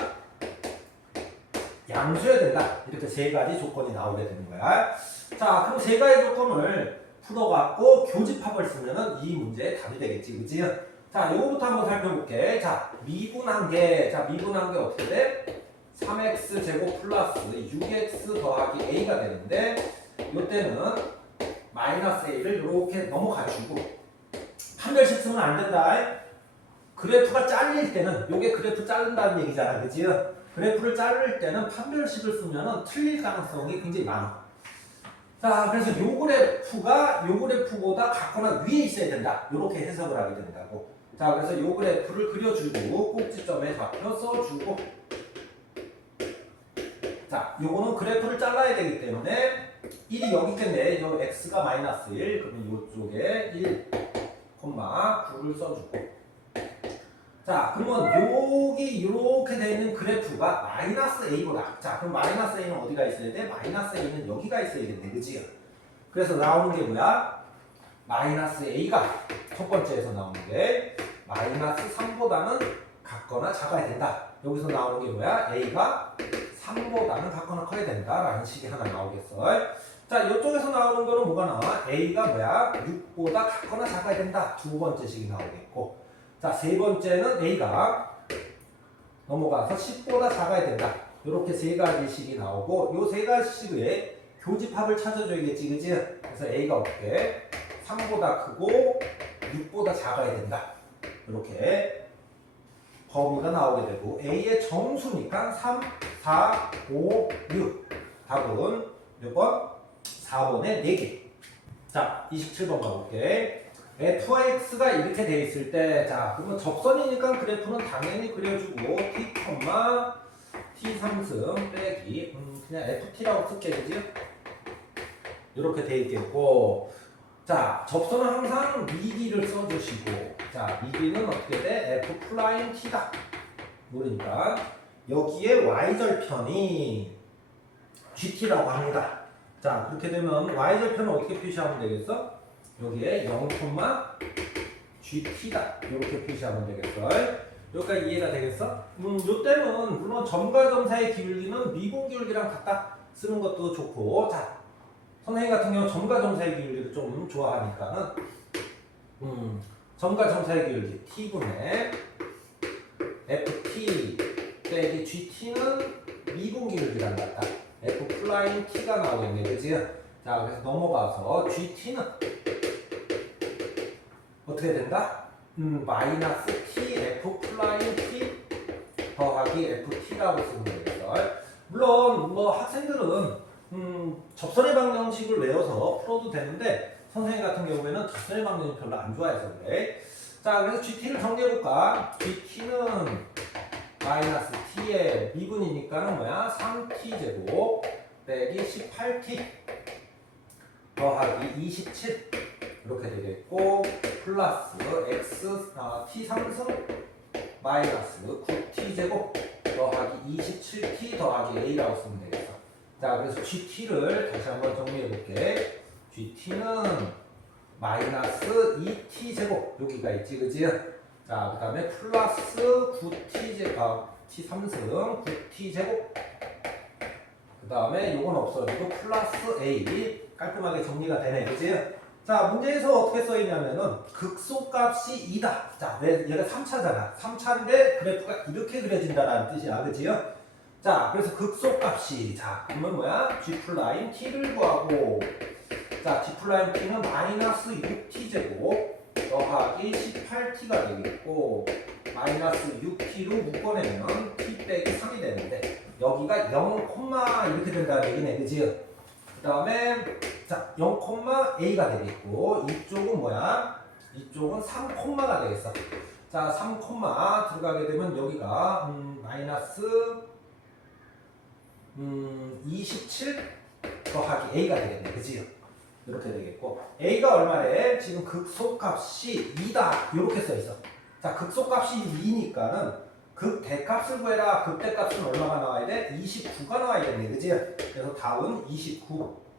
양수여야 된다. 이렇게 세 가지 조건이 나오게 되는 거야. 자, 그럼 세 가지 조건을 풀어갖고 교집합을 쓰면은 이 문제의 답이 되겠지. 그치? 자, 요거부터 한번 살펴볼게. 자, 미분한 게, 미분한 게 어떻게 돼? 3x 제곱 플러스 6x 더하기 a가 되는데, 요때는 마이너스 a를 이렇게 넘어가주고, 판별식 쓰면 안 된다. 그래프가 잘릴 때는 요게 그래프 자른다는 얘기잖아, 그지? 그래프를 자를 때는 판별식을 쓰면은 틀릴 가능성이 굉장히 많아. 자, 그래서 요 그래프보다 같거나 위에 있어야 된다. 이렇게 해석을 하게 된다고. 자, 그래서 요 그래프를 그려주고 꼭지점에 좌표 써주고. 자, 요거는 그래프를 잘라야 되기 때문에 1이 여기 있겠네. 요 x가 마이너스 1, 그러면 요쪽에 1, 9를 써주고. 자, 그러면 여기 이렇게 되어 있는 그래프가 마이너스 a보다. 자, 그럼 마이너스 a는 어디가 있어야 돼? 마이너스 a는 여기가 있어야겠네, 그지? 그래서 나오는 게 뭐야? 마이너스 a가 첫 번째에서 나오는 게 마이너스 3보다는 같거나 작아야 된다. 여기서 나오는 게 뭐야? a가 3보다는 같거나 커야 된다라는 식이 하나 나오겠어. 자, 이쪽에서 나오는 거는 뭐가 나와? a가 뭐야? 6보다 같거나 작아야 된다. 두 번째 식이 나오겠고. 자, 세 번째는 a가 넘어가서 10보다 작아야 된다. 이렇게 세 가지 식이 나오고, 요 세 가지 식의 교집합을 찾아줘야겠지, 그지? 그래서 a가 어떻게? 3보다 크고 6보다 작아야 된다. 이렇게 범위가 나오게 되고, a의 정수니까 3, 4, 5, 6. 답은 몇 번? 4번에 4개. 자, 27번 가볼게. f와 x가 이렇게 돼 있을 때, 자, 그러면 접선이니까 그래프는 당연히 그려주고, t, t 3승 빼기, 그냥 ft라고 쓸게, 그지? 이렇게 돼 있겠고, 자, 접선은 항상 미기를 써주시고, 자, 미기는 어떻게 돼? f 프라임 t다. 모르니까 여기에 y절편이 gt라고 합니다. 자, 그렇게 되면 y절편은 어떻게 표시하면 되겠어? 여기에 0,gt다. 이렇게 표시하면 되겠어. 여기까지 이해가 되겠어? 요 때는 물론 점과 점사의 기울기는 미분 기울기랑 같다 쓰는 것도 좋고, 자, 선생님 같은 경우 점과 점사의 기울기를 좀 좋아하니까는 점과 점사의 기울기 t분의 ft 빼기 gt는 미분 기울기랑 같다. f 플라임 t가 나오겠네, 그지? 자, 그래서 넘어가서 gt는 어떻게 된다? 마이너스 t f 플라임 t 더하기 ft라고 쓰면 되겠어. 물론 뭐 학생들은 접선의 방정식을 외워서 풀어도 되는데, 선생님 같은 경우에는 접선의 방정식 별로 안 좋아해서 그래. 자, 그래서 gt를 정리해볼까? gt는 마이너스 t의 미분이니까는 뭐야? 3t 제곱 빼기 18t 더하기 27 이렇게 되겠고, 플러스 x t 3승 마이너스 9t 제곱 더하기 27t 더하기 a라고 쓰면 되겠어. 자, 그래서 gt를 다시 한번 정리해 볼게. gt는 마이너스 2t 제곱 여기가 있지, 그지? 자, 그 다음에 플러스 9t 제곱 t 3승 9t 제곱, 그 다음에 요건 없어지고 플러스 a 깔끔하게 정리가 되네, 그지? 자, 문제에서 어떻게 써있냐면은 극소값이 2다. 자, 왜 얘가 3차잖아. 3차인데 그래프가 이렇게 그려진다라는 뜻이야, 그지요? 자, 그래서 극소값이, 자, 그러면 뭐야? g 플라임 t를 구하고, 자, g 플라임 t는 마이너스 6t 제곱 더하기 18t가 되겠고, 마이너스 6t로 묶어내면 t 빼기 3이 되는데, 여기가 0, 이렇게 된다는 얘기네, 그지? 그 다음에 자, 0,a가 되겠고, 이쪽은 뭐야? 이쪽은 3,가 되겠어. 자, 3, 들어가게 되면 여기가 마이너스 27 더하기 a가 되겠네, 그지? 이렇게 되겠고, a가 얼마래? 지금 극소값이 2다 이렇게 써있어. 자, 극소값이 2니까는 극대값을 구해라. 극대값은 얼마가 나와야 돼? 29가 나와야겠네, 그지? 그래서 답은 29